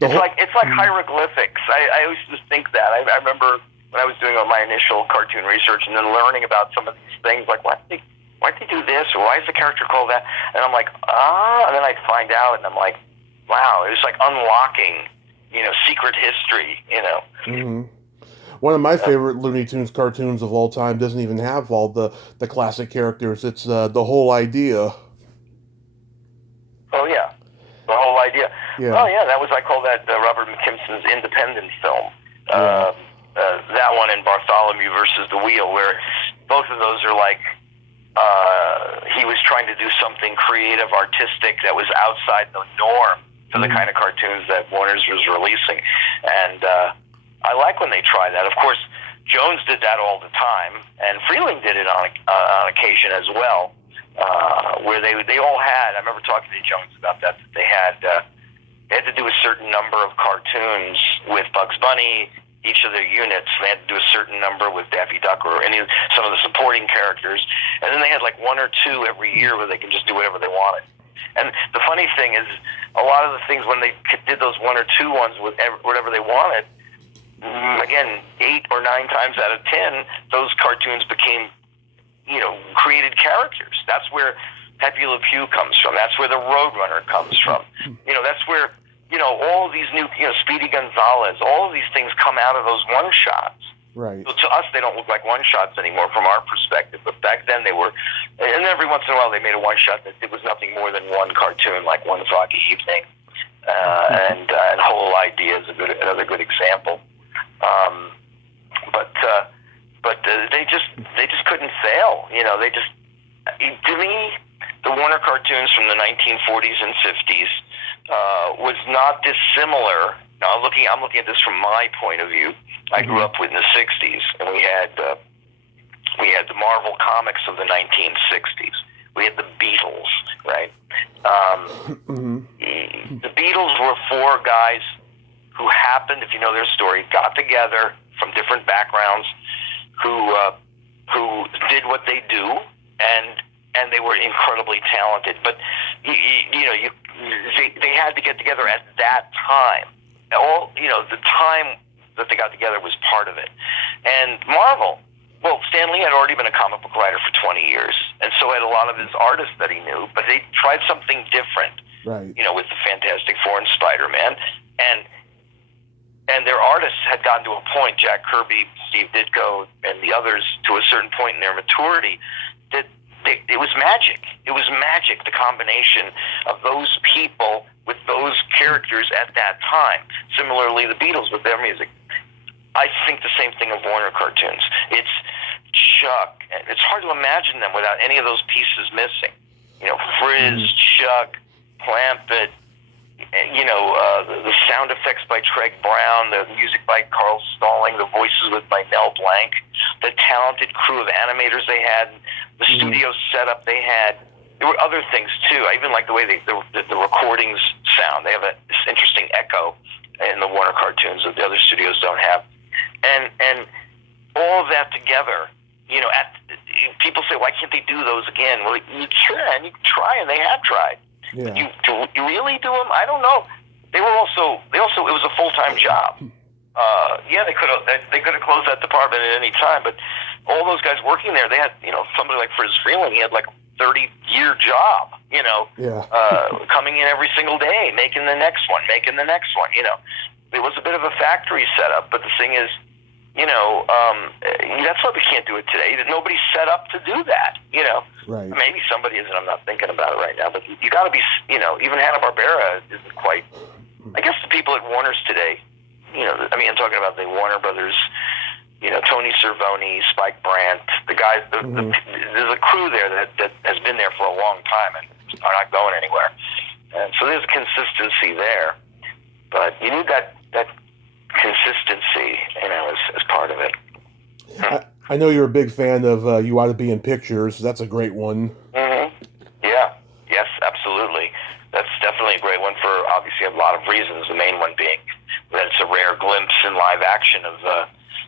It's like hieroglyphics. I always just think that. I remember when I was doing my initial cartoon research and then learning about some of these things, like why'd they do this, or why is the character called that? And I'm like, and then I'd find out, and I'm like, wow, it was like unlocking, secret history, Mm-hmm. One of my favorite Looney Tunes cartoons of all time doesn't even have all the classic characters. It's The Whole Idea. Oh, yeah. The Whole Idea. Yeah. Oh, yeah, I call that Robert McKimson's independent film. Yeah. That one and Bartholomew versus the Wheel, where both of those are like, he was trying to do something creative, artistic that was outside the norm for the kind of cartoons that Warner's was releasing. And I like when they try that. Of course, Jones did that all the time, and Freleng did it on occasion as well, where they all had, I remember talking to Jones about that they had to do a certain number of cartoons with Bugs Bunny, each of their units. They had to do a certain number with Daffy Duck or some of the supporting characters, and then they had like one or two every year where they can just do whatever they wanted. And the funny thing is, a lot of the things when they did those one or two ones with whatever they wanted, again, 8 or 9 times out of 10, those cartoons became, created characters. That's where Pepe Le Pew comes from. That's where the Roadrunner comes from. That's where, all of these new, Speedy Gonzales, all of these things come out of those one-shots. Right. So to us, they don't look like one-shots anymore from our perspective. But back then they were, and every once in a while they made a one-shot that it was nothing more than one cartoon, like One Foggy Evening. And Whole Idea is another good example. But they just couldn't fail. To me, the Warner cartoons from the 1940s and 50s was not dissimilar. Now I'm looking at this from my point of view. I grew up in the 60s, and we had the Marvel comics of the 1960s. We had the Beatles, right? The Beatles were 4 guys who happened, if you know their story, got together from different backgrounds, who did what they do, and they were incredibly talented. But they had to get together at that time. The time that they got together was part of it. And Marvel, well, Stan Lee had already been a comic book writer for 20 years, and so had a lot of his artists that he knew, but they tried something different, right? With the Fantastic Four and Spider-Man, and their artists had gotten to a point, Jack Kirby, Steve Ditko, and the others, to a certain point in their maturity, that it was magic. It was magic, the combination of those people with those characters at that time. Similarly, the Beatles with their music. I think the same thing of Warner cartoons. It's Chuck. It's hard to imagine them without any of those pieces missing. Friz, Chuck, Clampett, the sound effects by Treg Brown, the music by Carl Stalling, the voices with by Mel Blanc, the talented crew of animators they had, the studio setup they had. There were other things too. I even like the way the recordings sound. They have this interesting echo in the Warner cartoons that the other studios don't have. And all of that together, people say, why can't they do those again? Well, you can try, and they have tried. Yeah. You really do them? I don't know. They also it was a full-time job. They could have closed that department at any time, but all those guys working there, they had, somebody like Friz Freleng, he had like a 30-year job, coming in every single day, making the next one. It was a bit of a factory setup, but the thing is, that's why we can't do it today. Nobody's set up to do that, Right. Maybe somebody is, and I'm not thinking about it right now, but you got to be, even Hanna-Barbera isn't quite, I guess the people at Warner's today, I'm talking about the Warner Brothers, Tony Cervoni, Spike Brandt, the guys, there's a crew there that has been there for a long time and are not going anywhere. And so there's consistency there, but you need that consistency, as part of it. I know you're a big fan of You Ought to Be in Pictures. That's a great one. Mm-hmm. Yeah. Yes, absolutely. That's definitely a great one for obviously a lot of reasons. The main one being that it's a rare glimpse in live action of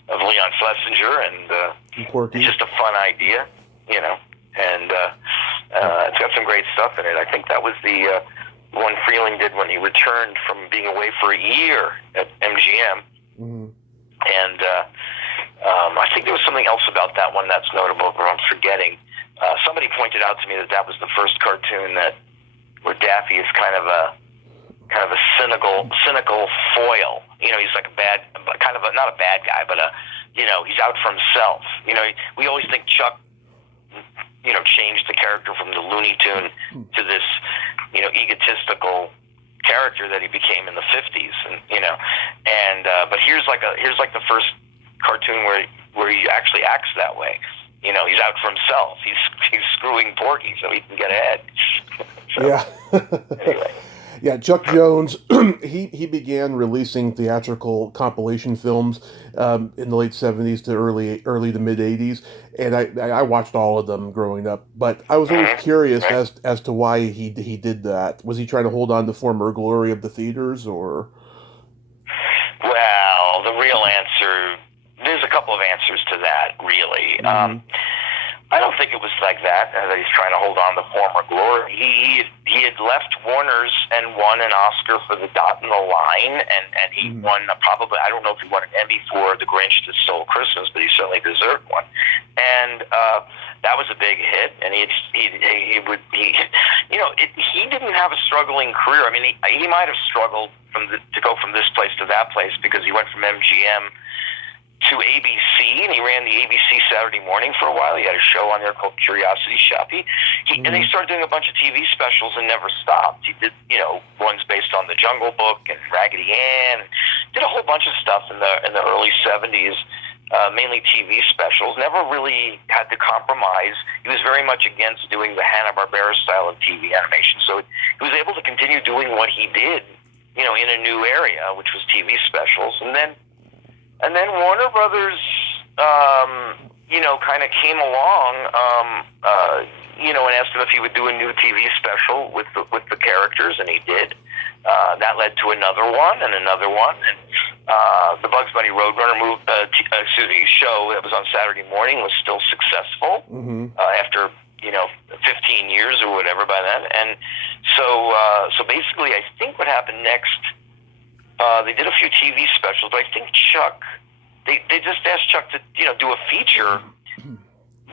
Leon Schlesinger, and it's just a fun idea, and it's got some great stuff in it. I think that was the one Freleng did when he returned from being away for a year at MGM, and I think there was something else about that one that's notable, but I'm forgetting. Somebody pointed out to me that was the first cartoon where Daffy is kind of a cynical foil. He's like not a bad guy, but he's out for himself. We always think Chuck, changed the character from the Looney Tune to this, egotistical character that he became in the 50s, but here's the first cartoon where he actually acts that way. He's out for himself. He's screwing Porky so he can get ahead. Anyway. Yeah, Chuck Jones, he began releasing theatrical compilation films in the late 70s to early to mid 80s, and I watched all of them growing up. But I was always curious as to why he did that. Was he trying to hold on to former glory of the theaters, or? Well, the real answer, there's a couple of answers to that, really. I don't think it was like that he's trying to hold on to former glory. He had left Warner's and won an Oscar for The Dot and the Line, and he won probably, I don't know if he won an Emmy for The Grinch That Stole Christmas, but he certainly deserved one. And that was a big hit, and he didn't have a struggling career. I mean, he might have struggled to go from this place to that place because he went from MGM to ABC, and he ran the ABC Saturday Morning for a while. He had a show on there called Curiosity Shop. And he started doing a bunch of TV specials and never stopped. He did, ones based on The Jungle Book and Raggedy Ann. Did a whole bunch of stuff in the early 70s, mainly TV specials. Never really had to compromise. He was very much against doing the Hanna-Barbera style of TV animation. So he was able to continue doing what he did, in a new area, which was TV specials. And then Warner Brothers, kind of came along, and asked him if he would do a new TV special with the characters, and he did. That led to another one and another one, and the Bugs Bunny Roadrunner show that was on Saturday morning was still successful after 15 years or whatever by then, and so basically, I think what happened next. They did a few TV specials, but I think Chuck, they just asked Chuck to, do a feature,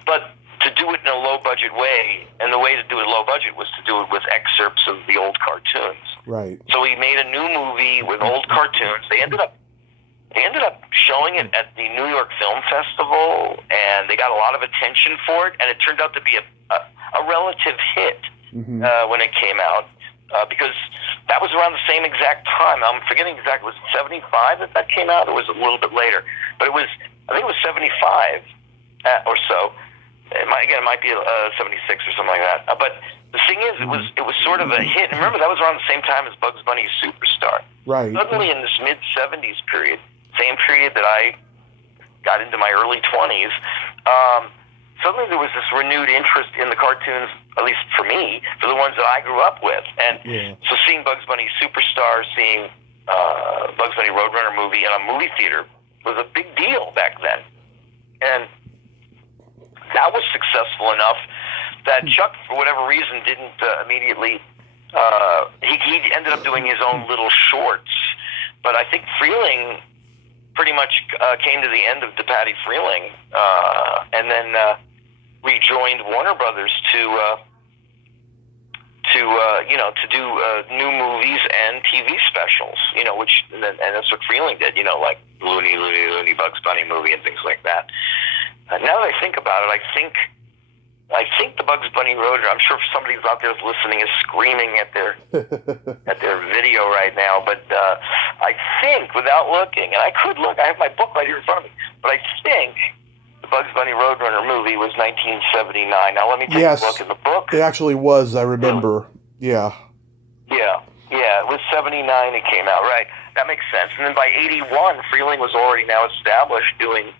but to do it in a low-budget way, and the way to do it low-budget was to do it with excerpts of the old cartoons. Right. So he made a new movie with old cartoons. They ended up showing it at the New York Film Festival, and they got a lot of attention for it, and it turned out to be a relative hit when it came out. Because that was around the same exact time. I'm forgetting exactly, was it 75 that came out, or was it a little bit later? But I think it was 75 or so. It might be 76 or something like that. But the thing is, it was sort of a hit. And remember, that was around the same time as Bugs Bunny's Superstar. Right. Suddenly, in this mid-70s period, same period that I got into my early 20s, suddenly there was this renewed interest in the cartoons, at least for me, for the ones that I grew up with. And so seeing Bugs Bunny Superstar, seeing Bugs Bunny Roadrunner movie in a movie theater was a big deal back then. And that was successful enough that Chuck, for whatever reason, didn't immediately... he ended up doing his own little shorts. But I think Freleng pretty much came to the end of DePatie Freleng, and then rejoined Warner Brothers to do new movies and TV specials, and that's what Freleng did, like Looney, Bugs Bunny movie and things like that. Now that I think about it, I think the Bugs Bunny Roadrunner, I'm sure somebody out there listening is screaming at their video right now, but I think, without looking, and I could look, I have my book right here in front of me, but I think the Bugs Bunny Roadrunner movie was 1979. Now let me take a look at the book. It actually was, I remember. Yeah, it was 79 it came out, right. That makes sense. And then by 81, Freleng was already now established doing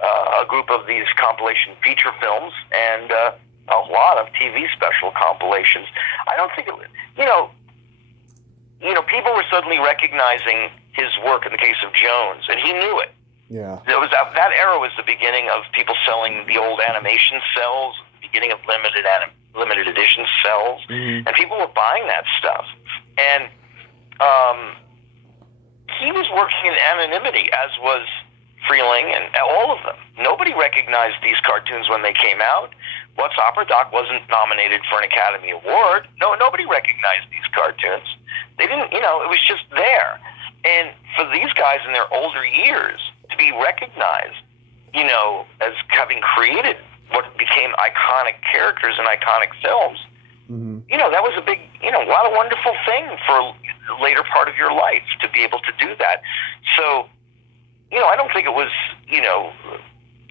a group of these compilation feature films and a lot of TV special compilations. I don't think it was, people were suddenly recognizing his work in the case of Jones, and he knew it. Yeah. It was that era was the beginning of people selling the old animation cells, the beginning of limited edition cells, and people were buying that stuff. And he was working in anonymity, as was Freleng, and all of them. Nobody recognized these cartoons when they came out. What's Opera Doc wasn't nominated for an Academy Award. No, nobody recognized these cartoons. They didn't, it was just there. And for these guys in their older years to be recognized, as having created what became iconic characters in iconic films, that was a big, what a wonderful thing for the later part of your life to be able to do that. So, I don't think it was,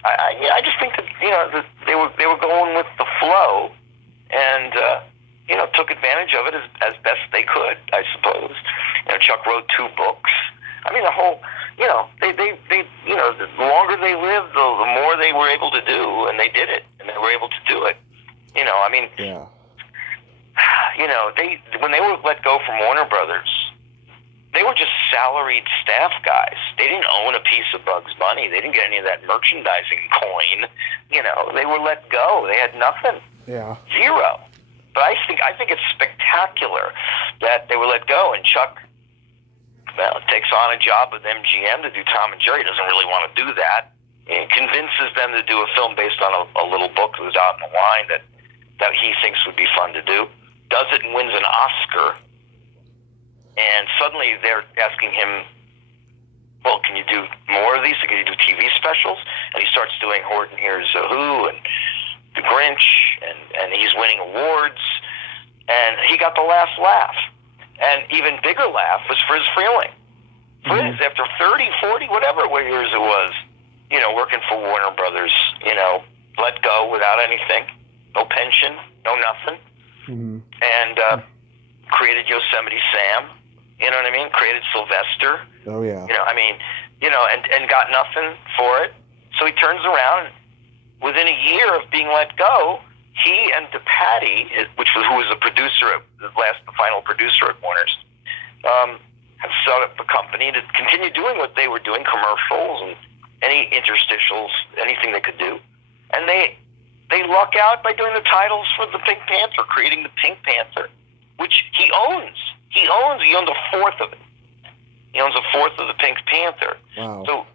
I just think that, that they were going with the flow and, took advantage of it as best they could, I suppose. Chuck wrote 2 books. I mean, the whole, they the longer they lived, the more they were able to do, and they did it, and they were able to do it. Yeah. When they were let go from Warner Brothers, they were just salaried staff guys. They didn't own a piece of Bugs Bunny. They didn't get any of that merchandising coin. They were let go. They had nothing. Yeah. Zero. But I think it's spectacular that they were let go, and Chuck, takes on a job with MGM to do Tom and Jerry. Doesn't really want to do that. And convinces them to do a film based on a little book that was out in the line that he thinks would be fun to do. Does it and wins an Oscar. And suddenly they're asking him, well, can you do more of these? Can you do TV specials? And he starts doing Horton Hears a Who and The Grinch, and he's winning awards. And he got the last laugh. And even bigger laugh was Friz Freleng. Friz, after 30, 40, whatever years it was, working for Warner Brothers, let go without anything. No pension, no nothing. And created Yosemite Sam. You know what I mean? Created Sylvester. Oh, yeah. And got nothing for it. So he turns around. Within a year of being let go, he and DePatie, who was the producer, the final producer at Warner's, have set up a company to continue doing what they were doing, commercials and any interstitials, anything they could do. And they luck out by doing the titles for the Pink Panther, creating the Pink Panther, which he owns. He owns a fourth of it. He owns a fourth of the Pink Panther. Wow. So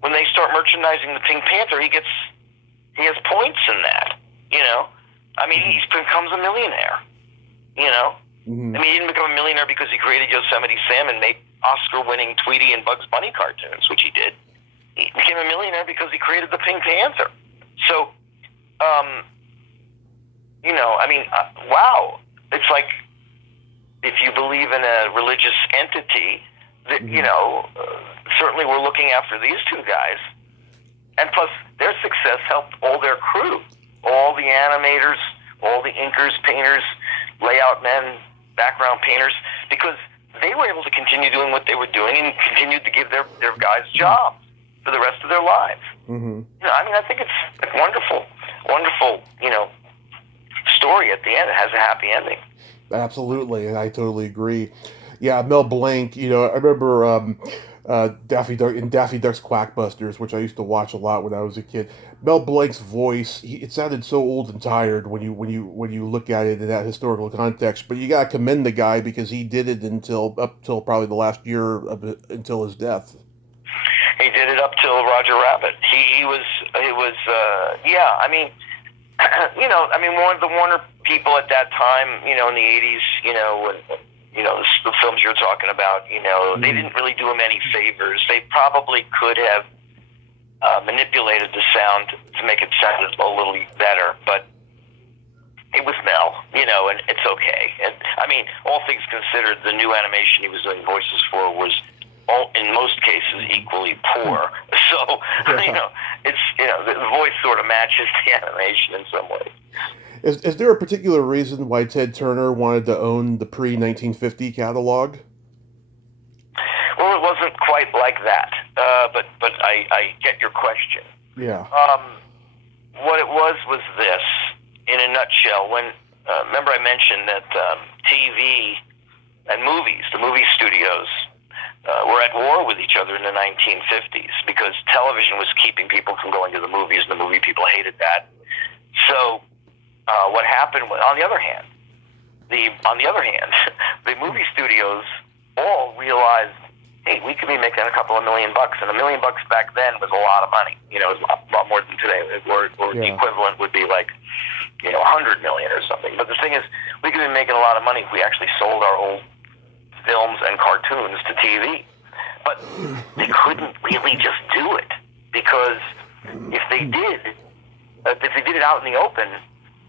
when they start merchandising the Pink Panther, he has points in that. He becomes a millionaire. He didn't become a millionaire because he created Yosemite Sam and made Oscar-winning Tweety and Bugs Bunny cartoons, which he did. He became a millionaire because he created the Pink Panther. So, wow. It's like if you believe in a religious entity, that certainly we're looking after these 2 guys. And plus, their success helped all their crew, all the animators, all the inkers, painters, layout men, background painters, because they were able to continue doing what they were doing and continued to give their guys jobs for the rest of their lives. I think it's a wonderful, wonderful, story at the end. It has a happy ending. Absolutely, I totally agree. Yeah, Mel Blanc, I remember Daffy Duck's Quackbusters, which I used to watch a lot when I was a kid. Mel Blanc's voice, it sounded so old and tired when you look at it in that historical context. But you gotta commend the guy because he did it up till probably the last year until his death. He did it up till Roger Rabbit. He was one of the Warner people at that time, in the 80s, when the films you're talking about, they didn't really do him any favors. They probably could have manipulated the sound to make it sound a little better, but it was Mel, and it's okay. And all things considered, the new animation he was doing voices for was in most cases equally poor. So, it's the voice sort of matches the animation in some ways. Is there a particular reason why Ted Turner wanted to own the pre-1950 catalog? Well, it wasn't quite like that, but I get your question. Yeah. What it was this, in a nutshell. When remember I mentioned that TV and movies, the movie studios, were at war with each other in the 1950s because television was keeping people from going to the movies, and the movie people hated that. So what happened was, on the other hand, the movie studios all realized hey, we could be making a couple of $1 million, and $1 million back then was a lot of money. You know, it was a lot more than today. Or the equivalent would be like, you know, 100 million or something. But the thing is, we could be making a lot of money if we actually sold our old films and cartoons to TV. But they couldn't really just do it, because if they did it out in the open,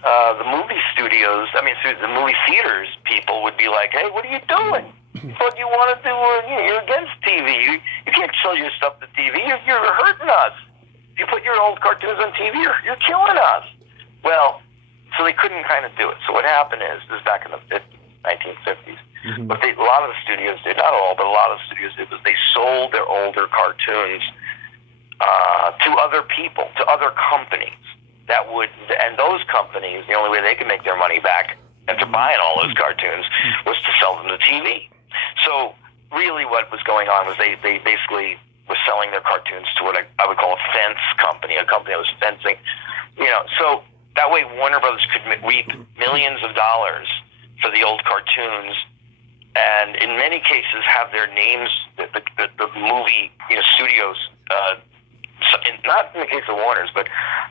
the movie studios, the movie theaters people would be like, hey, what are you doing? What you want to do? You're against TV. You can't sell your stuff to TV. You're hurting us. If you put your old cartoons on TV, you're killing us. Well, so they couldn't kind of do it. So what happened is, this is back in the 1950s, what a lot of the studios did, not all, but a lot of the studios did, was they sold their older cartoons to other people, to other companies. And those companies, the only way they could make their money back after buying all those cartoons was to sell them to TV. So really what was going on was they basically were selling their cartoons to what I would call a fence company, a company that was fencing. You know, so that way Warner Brothers could reap millions of dollars for the old cartoons, and in many cases have their names, the movie, you know, studios, not in the case of Warner's, but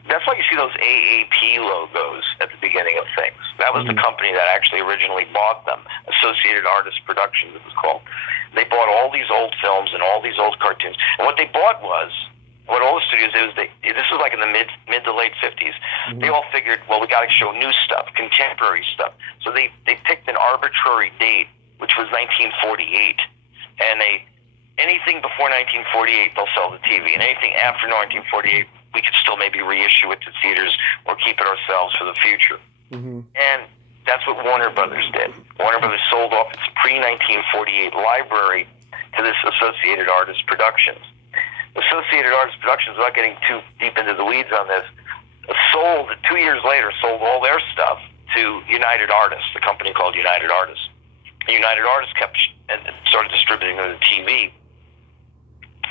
that's why you see those AAP logos at the beginning of things. That was the company that actually originally bought them, Associated Artists Productions it was called. They bought all these old films and all these old cartoons, and what they bought was, what all the studios did was, this was like in the mid to late 50s, they all figured, well, we got to show new stuff, contemporary stuff. So they picked an arbitrary date, which was 1948, and anything before 1948 they'll sell to TV, and anything after 1948 we could still maybe reissue it to theaters or keep it ourselves for the future. And that's what Warner Brothers did. Warner Brothers sold off its pre-1948 library to this Associated Artists Productions. Associated Artists Productions, without getting too deep into the weeds on this, 2 years later, sold all their stuff to United Artists, a company called United Artists. United Artists kept and started distributing them to TV,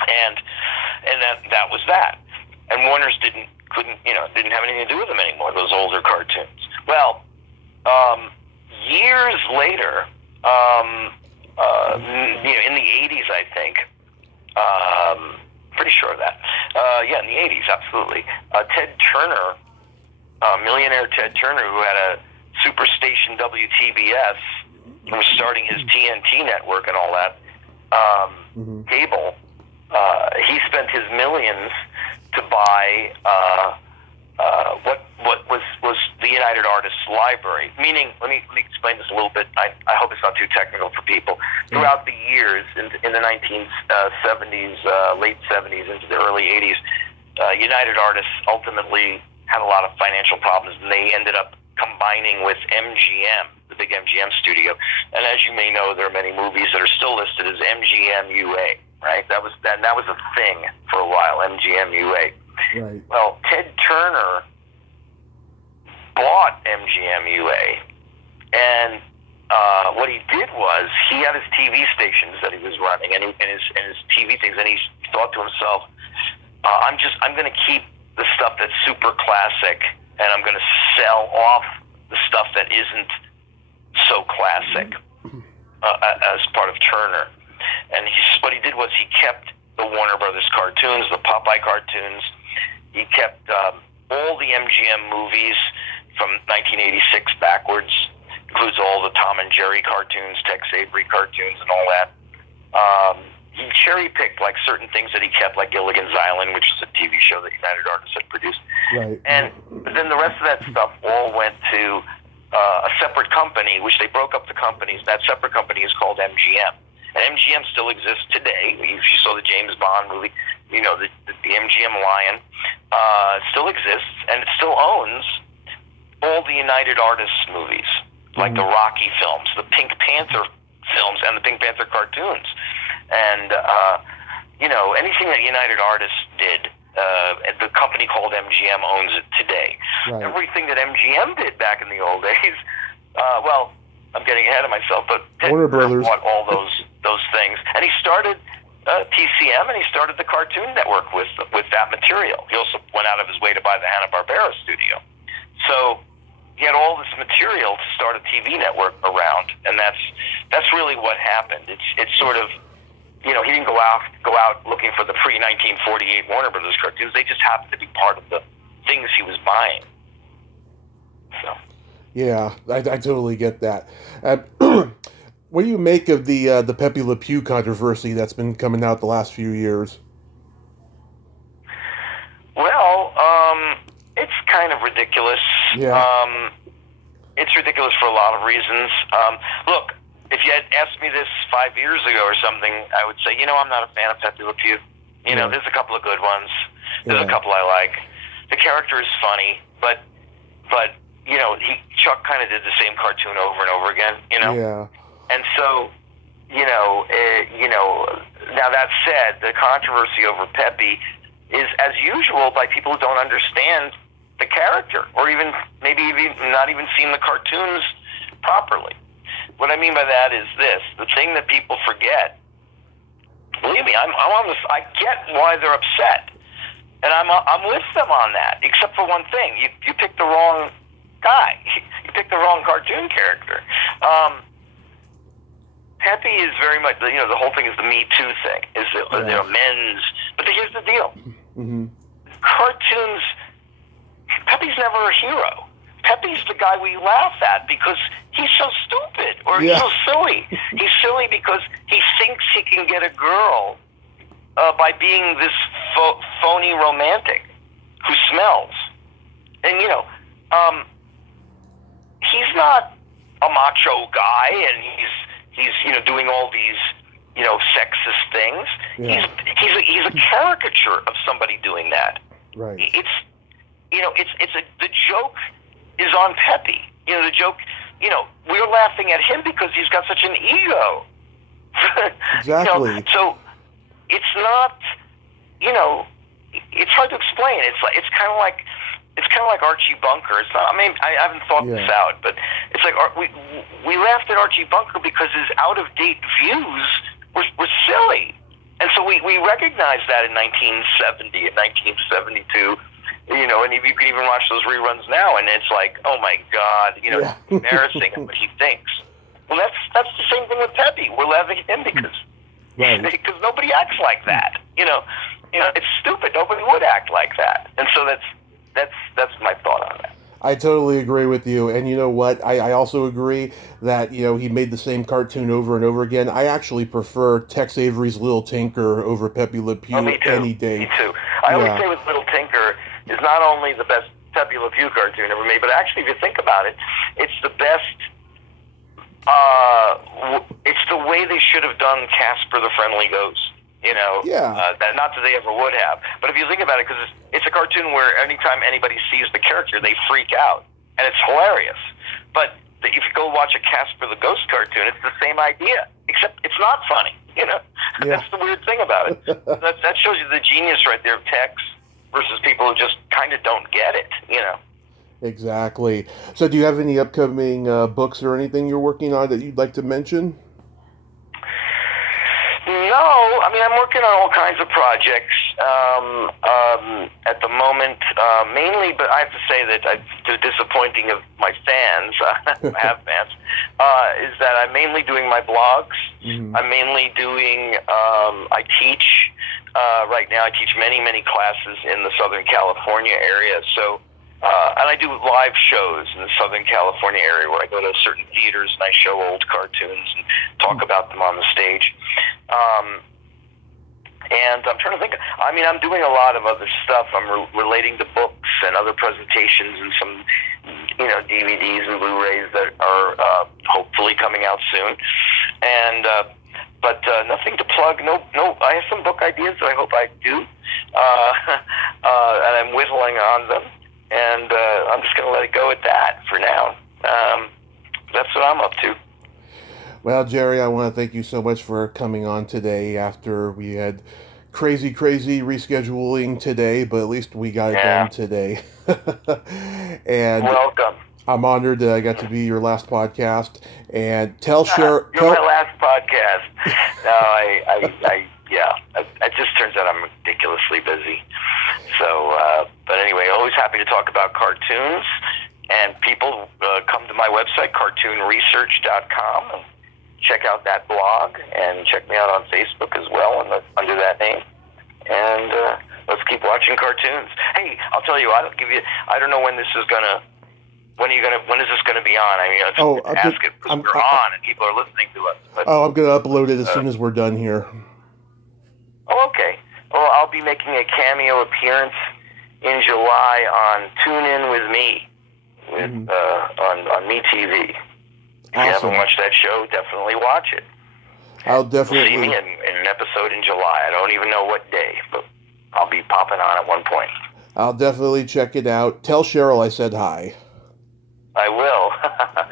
and that was that. And Warner's didn't have anything to do with them anymore, those older cartoons. Well, years later, in the 80s, I think, pretty sure of that. In the 80s, absolutely. Ted Turner, millionaire Ted Turner, who had a superstation WTBS, and was starting his TNT network and all that, cable, he spent his millions to buy what was the United Artists Library. Meaning, let me explain this a little bit. I hope it's not too technical for people. Throughout the years, in the 1970s, late 70s, into the early 80s, United Artists ultimately had a lot of financial problems, and they ended up combining with MGM, the big MGM studio. And as you may know, there are many movies that are still listed as MGM UA, right? That was a thing for a while, MGM UA. Right. Well, Ted Turner bought MGM UA, and what he did was, he had his TV stations that he was running, and his TV things, and he thought to himself, I'm going to keep the stuff that's super classic, and I'm going to sell off the stuff that isn't so classic as part of Turner. And what he did was, he kept the Warner Brothers cartoons, the Popeye cartoons. He kept all the MGM movies from 1986 backwards, includes all the Tom and Jerry cartoons, Tex Avery cartoons, and all that. He cherry-picked like certain things that he kept, like Gilligan's Island, which is a TV show that United Artists had produced. Right. And then the rest of that stuff all went to a separate company, which they broke up the companies. That separate company is called MGM. And MGM still exists today. If you saw the James Bond movie, the MGM Lion still exists, and it still owns all the United Artists movies, like the Rocky films, the Pink Panther films, and the Pink Panther cartoons. And, anything that United Artists did, the company called MGM owns it today. Right. Everything that MGM did back in the old days, I'm getting ahead of myself, but Warner Brothers bought all those things. And he started TCM, and he started the Cartoon Network with that material. He also went out of his way to buy the Hanna-Barbera studio. So he had all this material to start a TV network around, and that's really what happened. It's sort of he didn't go out looking for the pre-1948 Warner Brothers cartoons. They just happened to be part of the things he was buying. So. Yeah, I totally get that. What do you make of the Pepe Le Pew controversy that's been coming out the last few years? Well, it's kind of ridiculous. Yeah. It's ridiculous for a lot of reasons. Look, if you had asked me this 5 years ago or something, I would say, I'm not a fan of Pepe Le Pew. There's a couple of good ones. There's a couple I like. The character is funny, but Chuck kind of did the same cartoon over and over again, Yeah. And so, now that said, the controversy over Pepe is, as usual, by people who don't understand the character, or even maybe not even seen the cartoons properly. What I mean by that is this: the thing that people forget. Believe me, I'm on this. I get why they're upset, and I'm with them on that. Except for one thing: you picked the wrong guy. You picked the wrong cartoon character. Pepe is very much, the whole thing is the Me Too thing. Is men's. But here's the deal: cartoons. Pepe's never a hero. Pepe's the guy we laugh at because he's so stupid or he's so silly. He's silly because he thinks he can get a girl by being this phony romantic who smells. And, he's not a macho guy and he's doing all these, sexist things. Yeah. He's a caricature of somebody doing that. Right. The joke is on Pepe. The joke, we're laughing at him because he's got such an ego. Exactly. So it's not, it's hard to explain. It's kind of like Archie Bunker. It's not. I mean, I haven't thought this out, but it's like we laughed at Archie Bunker because his out of date views were silly, and so we recognized that in 1970 and 1972. And you can even watch those reruns now, and it's like, oh my God, embarrassing what he thinks. Well, that's the same thing with Pepe. We're laughing at him because nobody acts like that. It's stupid. Nobody would act like that, and so that's my thought on that. I totally agree with you, and you know what? I also agree that he made the same cartoon over and over again. I actually prefer Tex Avery's Little Tinker over Pepe Le Pew any day. Me too. I always say with Little Tinker is not only the best Pepe Le Pew cartoon ever made, but actually, if you think about it, it's the best. It's the way they should have done Casper the Friendly Ghost. Not that they ever would have. But if you think about it, because it's a cartoon where anytime anybody sees the character, they freak out, and it's hilarious. But if you go watch a Casper the Ghost cartoon, it's the same idea, except it's not funny. That's the weird thing about it. That shows you the genius right there of Tex versus people who just kind of don't get it. Exactly. So, do you have any upcoming books or anything you're working on that you'd like to mention? No, I mean, I'm working on all kinds of projects at the moment, mainly, but I have to say that to the disappointing of my fans, I have fans, is that I'm mainly doing my blogs. Mm-hmm. I'm mainly doing, I teach, right now I teach many, many classes in the Southern California area, so, and I do live shows in the Southern California area where I go to certain theaters and I show old cartoons and talk about them on the stage. And I'm trying to think. I mean, I'm doing a lot of other stuff. I'm relating to books and other presentations and some, DVDs and Blu-rays that are hopefully coming out soon. And but nothing to plug. No. I have some book ideas that I hope I do, and I'm whittling on them. And I'm just going to let it go at that for now. That's what I'm up to. Well, Jerry, I want to thank you so much for coming on today after we had crazy rescheduling today, but at least we got it done today. And welcome. I'm honored that I got to be your last podcast. And You're my last podcast. No, it just turns out I'm ridiculously busy. So, but anyway, always happy to talk about cartoons. And people come to my website, cartoonresearch.com. check out that blog and check me out on Facebook as well under that name. And let's keep watching cartoons. Hey, I'll tell you, I don't know when this is gonna. When is this gonna be on? I mean, ask it because we're on and people are listening to us. But, I'm gonna upload it as soon as we're done here. Oh, okay. Well, I'll be making a cameo appearance in July on Tune In With Me on MeTV. If you haven't watched that show, definitely watch it. I'll definitely see me in an episode in July. I don't even know what day, but I'll be popping on at one point. I'll definitely check it out. Tell Cheryl I said hi. I will.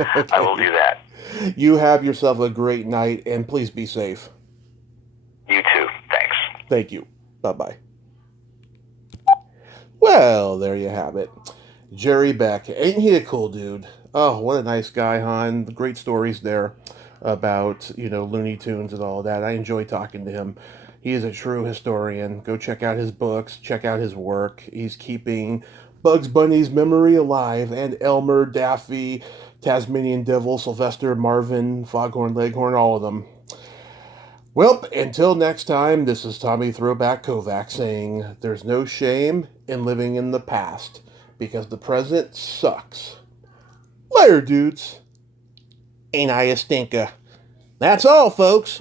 Okay. I will do that. You have yourself a great night, and please be safe. You too. Thanks. Thank you. Bye-bye. Well, there you have it. Jerry Beck. Ain't he a cool dude? Oh, what a nice guy, hon. Great stories there about, Looney Tunes and all that. I enjoy talking to him. He is a true historian. Go check out his books. Check out his work. He's keeping Bugs Bunny's memory alive, and Elmer, Daffy, Tasmanian Devil, Sylvester, Marvin, Foghorn Leghorn, all of them. Well, until next time, this is Tommy Throwback Kovac saying there's no shame in living in the past because the present sucks. Later, dudes. Ain't I a stinker? That's all, folks.